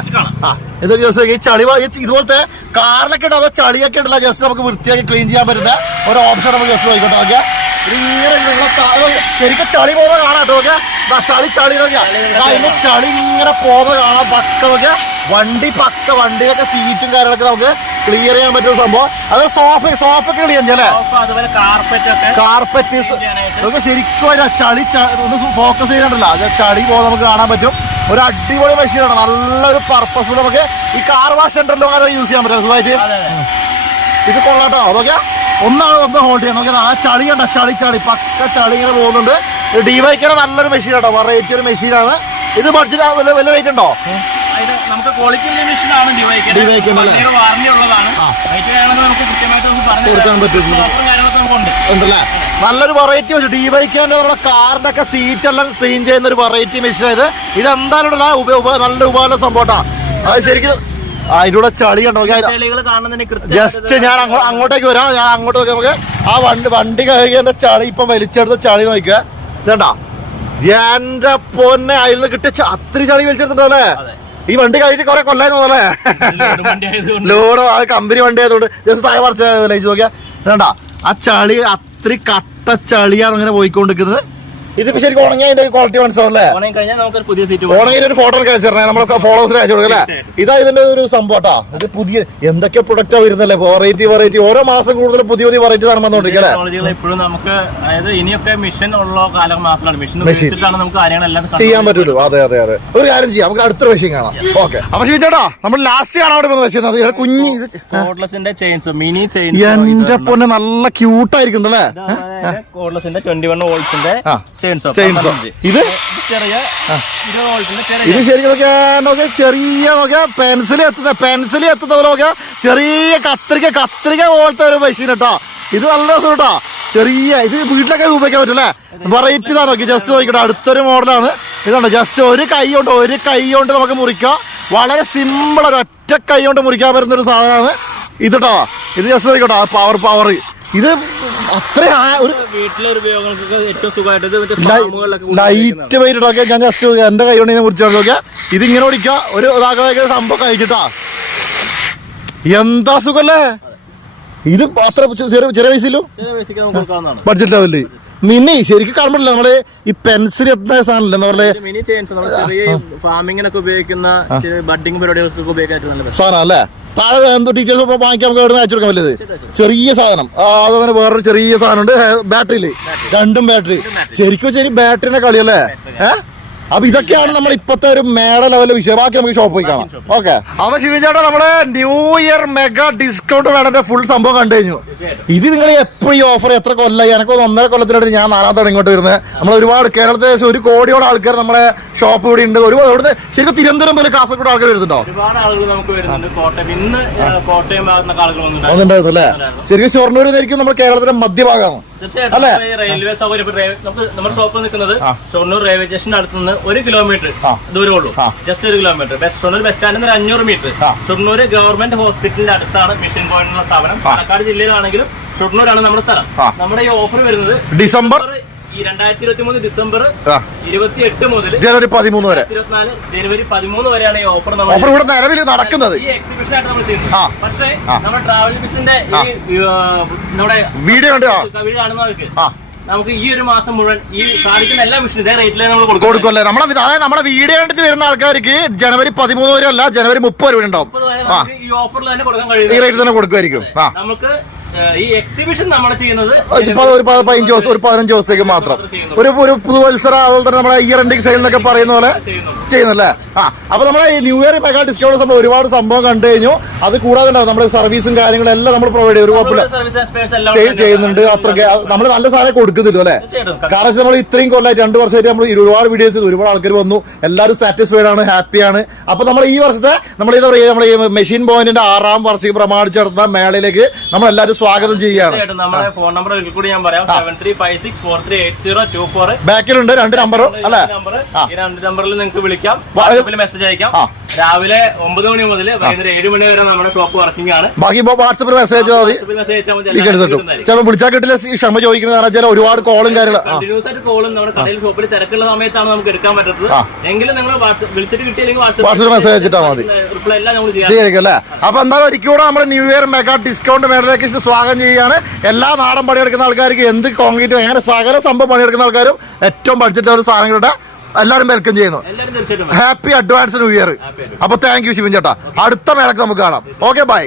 ഇതൊക്കെ ജസ്റ്റ് ഈ ചളി ഇതുപോലത്തെ കാറിലൊക്കെ ഉണ്ടോ അതോ ചളിയൊക്കെ ഉണ്ടല്ലോ ജസ്റ്റ് നമുക്ക് വൃത്തിയാക്കി ക്ലീൻ ചെയ്യാൻ പറ്റുന്ന ഒരു ഓപ്ഷൻ നമുക്ക് ജസ്റ്റ് നോക്കിക്കോട്ടെ. നോക്കിയാ ശരിക്കും ചളി പോകുന്ന കാണാം കേട്ടോ. ചളി അതിന്റെ ചളി ഇങ്ങനെ പോകുന്ന കാണാം. പക്ക നോക്കിയാ വണ്ടിയിലൊക്കെ സീറ്റും കാര്യങ്ങളൊക്കെ നമുക്ക് ക്ലിയർ ചെയ്യാൻ പറ്റുന്ന സംഭവം. അത് സോഫൊക്കെ ക്ലിയർ ചെയ്യാം അല്ലേ. കാർപ്പറ്റ് നമുക്ക് ശരിക്കും ചളി ഒന്ന് ഫോക്കസ് ചെയ്തിട്ടില്ല. അത് ചളി പോകുന്ന നമുക്ക് കാണാൻ പറ്റും. ഒരു അടിപൊളി മെഷീനാണ്. നല്ലൊരു പർപ്പസ് നമുക്ക് ഈ കാർ വാഷ് സെന്ററിലും അത് യൂസ് ചെയ്യാൻ പറ്റും സുഖമായിട്ട്. ഇത് കൊള്ളാട്ടോ. അതൊക്കെ ഒന്ന് ഹോൾഡ് ചെയ്യാം. നോക്കിയാൽ ആ ചളി കണ്ട ചളി പക്ക ചളി ഇങ്ങനെ പോകുന്നുണ്ട്. ഡിവൈക്കയുടെ നല്ലൊരു മെഷീൻ കേട്ടോ. വെറൈറ്റി ഒരു മെഷീനാണ്. ഇത് ബഡ്ജറ്റ് വലിയ റേറ്റ് ഉണ്ടോ? നമുക്ക് ക്വാളിറ്റി മെഷീനാണ് ഉണ്ടല്ലേ. നല്ലൊരു വെറൈറ്റി മെഷീൻ. ഡിവൈക്കന്റെ നമ്മുടെ കാറിന്റെ ഒക്കെ സീറ്റ് എല്ലാം ക്ലീൻ ചെയ്യുന്ന ഒരു വെറൈറ്റി മെഷീൻ. ഇത് എന്തായാലും നല്ല ഉപകാര സംഭവട്ടാ. അത് ശരിക്കും അതിലൂടെ ചളി കണ്ടോ. ജസ്റ്റ് ഞാൻ അങ്ങോട്ടേക്ക് വരാം. ഞാൻ അങ്ങോട്ട് നോക്കി നമുക്ക് ആ വണ്ടി കഴുകിയ ചളി ഇപ്പൊ വലിച്ചെടുത്ത ചളി നോക്കുക. ഇതേണ്ടാ എന്റെ പൊന്നെ. അതിൽ നിന്ന് കിട്ടിയ അത്രയും ചളി വലിച്ചെടുത്തിട്ടോ അല്ലേ. ഈ വണ്ടി കഴിഞ്ഞിട്ട് കുറെ കൊല്ലായി തോന്നല്ലേ. ലോഡ് അത് കമ്പനി വണ്ടി ആയതുകൊണ്ട് ജസ്റ്റ് താഴെ പറിച്ച് ലയിച്ച് നോക്കിയാ ഇതേണ്ടാ ആ ചളി അത്രയും കട്ട ചളിയാണ് അങ്ങനെ പോയിക്കൊണ്ടിരിക്കുന്നത്. ഇതിപ്പോ ശരിക്കും ഉണങ്ങിയ അതിന്റെ ക്വാളിറ്റി മനസ്സിലാവല്ലേ. ഉണങ്ങിയ ഒരു ഫോട്ടോ ഒക്കെ അയച്ചിരണേ. നമ്മളൊക്കെ ഫോളോവേഴ്സിന് അയച്ചു കൊടുക്കും അല്ലേ. ഇതാ ഇതിന്റെ ഒരു സംഭവട്ടാ. ഇത് പുതിയ എന്തൊക്കെ പ്രൊഡക്റ്റാ വരുന്നല്ലേ. വെറൈറ്റി ഓരോ മാസം കൂടുതൽ പുതിയ വെറൈറ്റി സാധനം വന്നോണ്ടിരിക്കല്ലേ. ഇപ്പോഴും നമുക്ക് അതായത് ഇനിയൊക്കെ മെഷീൻ ഉള്ള കാലം മാത്രമാണ്. മെഷീൻ നമുക്ക് കാര്യങ്ങളെല്ലാം ചെയ്യാൻ പറ്റുള്ളൂ. അതെ ഒരു കാര്യം ചെയ്യാം. നമുക്ക് അടുത്ത മെഷീൻ കാണാം. ഓക്കെ. അപ്പൊ ചേട്ടാ നമ്മൾ ലാസ്റ്റ് കാണാൻ വേണ്ടി പോകുന്ന മെഷീൻ കുഞ്ഞി കോഡ്ലെസിന്റെ ചെയിൻസ് മിനി ചെയിൻ. എന്റെ പൊന്നെ നല്ല ക്യൂട്ടായിരിക്കും അല്ലേ. കോഡ്ലെസിന്റെ 21 വോൾട്സിന്റെ ഇത് ശരിക്കും നോക്കിയാ ചെറിയ നോക്കിയാ പെൻസിൽ എത്തുന്ന പോലെ നോക്കിയാ ചെറിയ കത്രിക പോലത്തെ ഒരു മെഷീൻ കേട്ടോ. ഇത് നല്ല രസം കേട്ടോ. ചെറിയ ഇത് വീട്ടിലൊക്കെ ഉപയോഗിക്കാൻ പറ്റും അല്ലേ. വെറൈറ്റി ഇതാണ്. നോക്കി ജസ്റ്റ് നോക്കിട്ടോ. അടുത്തൊരു മോഡലാണ്. ഇതാണ് ജസ്റ്റ് ഒരു കൈ കൊണ്ട് നമുക്ക് മുറിക്കാം. വളരെ സിമ്പിൾ ഒരു ഒറ്റ കൈ കൊണ്ട് മുറിക്കാൻ പറ്റുന്ന ഒരു സാധനമാണ് ഇത് കേട്ടോ. ഇത് ജസ്റ്റ് നോക്കിട്ടോ. പവർ ഇത് അത്ര ഒരു ലൈറ്റ് വെയിറ്റ് ഒക്കെ ഞാൻ ജസ്റ്റ് എന്റെ കൈ കൊണ്ട് മുറിച്ചു നോക്കിയാ ഇതിങ്ങനെ ഓടിക്കുക. ഒരു സംഭവം കഴിച്ചിട്ടാ എന്താ സുഖല്ലേ. ഇത് അത്ര ചെറിയ പൈസയിലും ബഡ്ജറ്റ് ലെവലില് മിനി ശരിക്കും കാണുമ്പോഴല്ലേ നമ്മള് ഈ പെൻസിൽ എത്തുന്ന സാധനമല്ലേ എന്താ പറയുക ഫാമിങ്ങിനൊക്കെ ഉപയോഗിക്കുന്ന ബഡിങ് പരിപാടികൾക്കൊക്കെ ഉപയോഗിക്കാൻ സാധനം അല്ലേ. താഴെ എന്തോ ഡീറ്റെയിൽസ് വാങ്ങിക്കാൻ നമുക്ക് എവിടെ നിന്ന് അയച്ചു കൊടുക്കാൻ പറ്റിയത് ചെറിയ സാധനം. അതുപോലെ വേറൊരു ചെറിയ സാധനമുണ്ട് ബാറ്ററിയില്. രണ്ടും ബാറ്ററി. ശരിക്കും ബാറ്ററിന്റെ കളിയല്ലേ. അപ്പൊ ഇതൊക്കെയാണ് നമ്മൾ ഇപ്പത്തെ ഒരു മേട ലെവലിലെ വിഷയം. ബാക്കി നമുക്ക് ഷോപ്പ് പോയി കാണാം. ഓക്കെ. അപ്പൊ ശിവചേട്ടാ നമ്മുടെ ന്യൂ ഇയർ മെഗാ ഡിസ്കൗണ്ട് വേണന്റെ ഫുൾ സംഭവം കണ്ടു കഴിഞ്ഞു. ഇത് നിങ്ങൾ എപ്പോഴും ഈ ഓഫർ എത്ര കൊല്ലായി? എനക്ക് 1.5 കൊല്ലത്തിലായിട്ട് ഞാൻ 4ാം തവണ ഇങ്ങോട്ട് വരുന്നത്. നമ്മൾ ഒരുപാട് കേരളത്തിലെ 1 കോടിയോളം ആൾക്കാർ നമ്മുടെ ഷോപ്പ് ഇവിടെ ഉണ്ട്. ഒരുപാട് ഇവിടുന്ന് ശരിക്കും തിരുവനന്തപുരം പോലെ കാസർഗോഡ് ആൾക്കാർ വരുന്നുണ്ടോ? വന്നിട്ടുണ്ടായിരുന്നു അല്ലേ. ശരിക്കും ഷൊർണൂരിന്നായിരിക്കും നമ്മുടെ കേരളത്തിന്റെ മധ്യഭാഗമാണ് അല്ലേ. റെയിൽവേ സൗകര്യം നമ്മുടെ ഷോപ്പ് നിൽക്കുന്നത് ഷൊർണൂർ റെയിൽവേ സ്റ്റേഷന്റെ അടുത്ത് നിന്ന് 1 കിലോമീറ്റർ ദൂരമുള്ളൂ. Just 1 kilometre. ഷൊർണൂർ ബസ് സ്റ്റാൻഡിൽ നിന്ന് 500 മീറ്റർ. ഷൊർണൂർ ഗവൺമെന്റ് ഹോസ്പിറ്റലിന്റെ അടുത്താണ് മിഷൻ പോയിന്റ് എന്ന സ്ഥാപനം. പാലക്കാട് ജില്ലയിലാണെങ്കിലും ഷൊർണൂരാണ് നമ്മുടെ സ്ഥലം. നമ്മുടെ ഈ ഓഫർ വരുന്നത് ഡിസംബർ 2023 ഡിസംബർ 28 മുതൽ ജനുവരി 13 വരെ. 24 ജനുവരി 13 വരെയാണ് ഈ ഓഫർ ഇവിടെ നിലവിൽ നടക്കുന്നത്. ഈ എക്സിബിഷൻ ആയിട്ട് നമ്മൾ ചെയ്യുന്നത്. പക്ഷേ നമ്മുടെ ട്രാവൽ ബിസിന്റെ നമ്മുടെ വീഡിയോ കാണുന്നവർക്ക് നമുക്ക് ഈ ഒരു മാസം മുഴുവൻ ഈ സാധിക്കുന്ന എല്ലാ മെഷീനും ഇതേ റേറ്റിൽ നമ്മൾ കൊടുക്കുമല്ലേ. നമ്മളെ വീഡിയോ കണ്ടിട്ട് വരുന്ന ആൾക്കാർക്ക് ജനുവരി 13 വരെ അല്ല ജനുവരി 30 വരെ ഉണ്ടാവും. ഈ ഓഫറിൽ തന്നെ കൊടുക്കാൻ കഴിയും. ഈ റേറ്റിൽ തന്നെ കൊടുക്കുമായിരിക്കും. നമുക്ക് ഈ എക്സിബിഷൻ നമ്മൾ ചെയ്യുന്നത് ഒരു 15 ദിവസത്തേക്ക് മാത്രം. ഒരു പുതുവത്സര അതുപോലെ തന്നെ നമ്മളെ ഇയർ എൻഡിങ് സെയിൽ എന്നൊക്കെ പറയുന്ന പോലെ ചെയ്യുന്നല്ലേ. അപ്പൊ നമ്മളെ ഈ ന്യൂ ഇയർ മെഗാ ഡിസ്കൗണ്ട് നമ്മൾ ഒരുപാട് സംഭവം കണ്ടു കഴിഞ്ഞു. അത് കൂടാതെ നമ്മൾ സർവീസും കാര്യങ്ങളും എല്ലാം നമ്മൾ പ്രൊവൈഡ് ചെയ്യും. ഒരു കുഴപ്പമില്ല ചെയ്യുന്നുണ്ട്. അത്രയ്ക്ക് നമ്മൾ നല്ല സാധനം കൊടുക്കുന്നില്ലോ അല്ലെ. കാരണം നമ്മൾ ഇത്രയും കൊല്ലമായിട്ട് 2 വർഷമായിട്ട് നമ്മൾ ഒരുപാട് വീഡിയോസ് ചെയ്തു. ഒരുപാട് ആൾക്കാർ വന്നു. എല്ലാവരും സാറ്റിസ്ഫൈഡ് ആണ്, ഹാപ്പിയാണ്. അപ്പൊ നമ്മൾ ഈ വർഷത്തെ നമ്മൾ എന്താ പറയുക, നമ്മൾ ഈ മെഷീൻ പോയിന്റിന്റെ 6ാം വാർഷികം പ്രമാണിച്ച് നടത്തുന്ന മേളയിലേക്ക് നമ്മളെല്ലാവരും സ്വാഗതം ചെയ്യുകയാണ്. നമ്മുടെ ഫോൺ നമ്പർ ഒരിക്കൽ കൂടി ഞാൻ പറയാം, 7356438024. ബാക്കിലുണ്ട് 2 നമ്പറും അല്ലെ? ഈ 2 നമ്പറിൽ നിങ്ങൾക്ക് വിളിക്കാം, വാട്സാപ്പിൽ മെസ്സേജ് അയക്കാം. രാവിലെ 9 മണി മുതൽ വൈകുന്നേരം 7 മണി വരെ നമ്മുടെ ഷോപ്പ് വർക്കിംഗ് ആണ്. ബാക്കി വാട്സാപ്പിൽ മെസ്സേജ് മതി, ചിലപ്പോൾ വിളിച്ചാൽ കിട്ടില്ല. ക്ഷമ ചോദിക്കുന്ന കാരണം ഒരുപാട് കോളും കാര്യങ്ങളും കണ്ടിന്യൂസ് ആയിട്ട് കോളും നമ്മുടെ കടയിൽ ഷോപ്പിൽ തിരക്കുള്ള സമയത്താണ് നമുക്ക് എടുക്കാൻ പറ്റുന്നത്. എങ്കിലും നിങ്ങൾ വിളിച്ചിട്ട് കിട്ടിയില്ലെങ്കിൽ വാട്സാപ്പിൽ മെസ്സേജ് അയച്ചിട്ടാ മതി, റിപ്ലൈ എല്ലാം നമ്മൾ ചെയ്യാം അല്ലേ? അപ്പൊ എന്തായാലും ഒരിക്കലും നമ്മുടെ ന്യൂ ഇയർ മെഗാ ഡിസ്കൗണ്ട് മേളയിലേക്ക് സ്വാഗതം ചെയ്യുകയാണ്. എല്ലാ നാടൻ പണിയെടുക്കുന്ന ആൾക്കാർക്ക് എന്ത് കോൺക്രീറ്റ് അങ്ങനെ സകല സംഭവം പണിയെടുക്കുന്ന ആൾക്കാരും ഏറ്റവും ബഡ്ജറ്റ് ഒരു സാധനങ്ങളുടെ എല്ലാവരും വെൽക്കം ചെയ്യുന്നു. Happy advance new year. അപ്പൊ താങ്ക് യു ശിവൻ ചേട്ടാ. അടുത്ത മേളക്ക് നമുക്ക് കാണാം. Okay bye.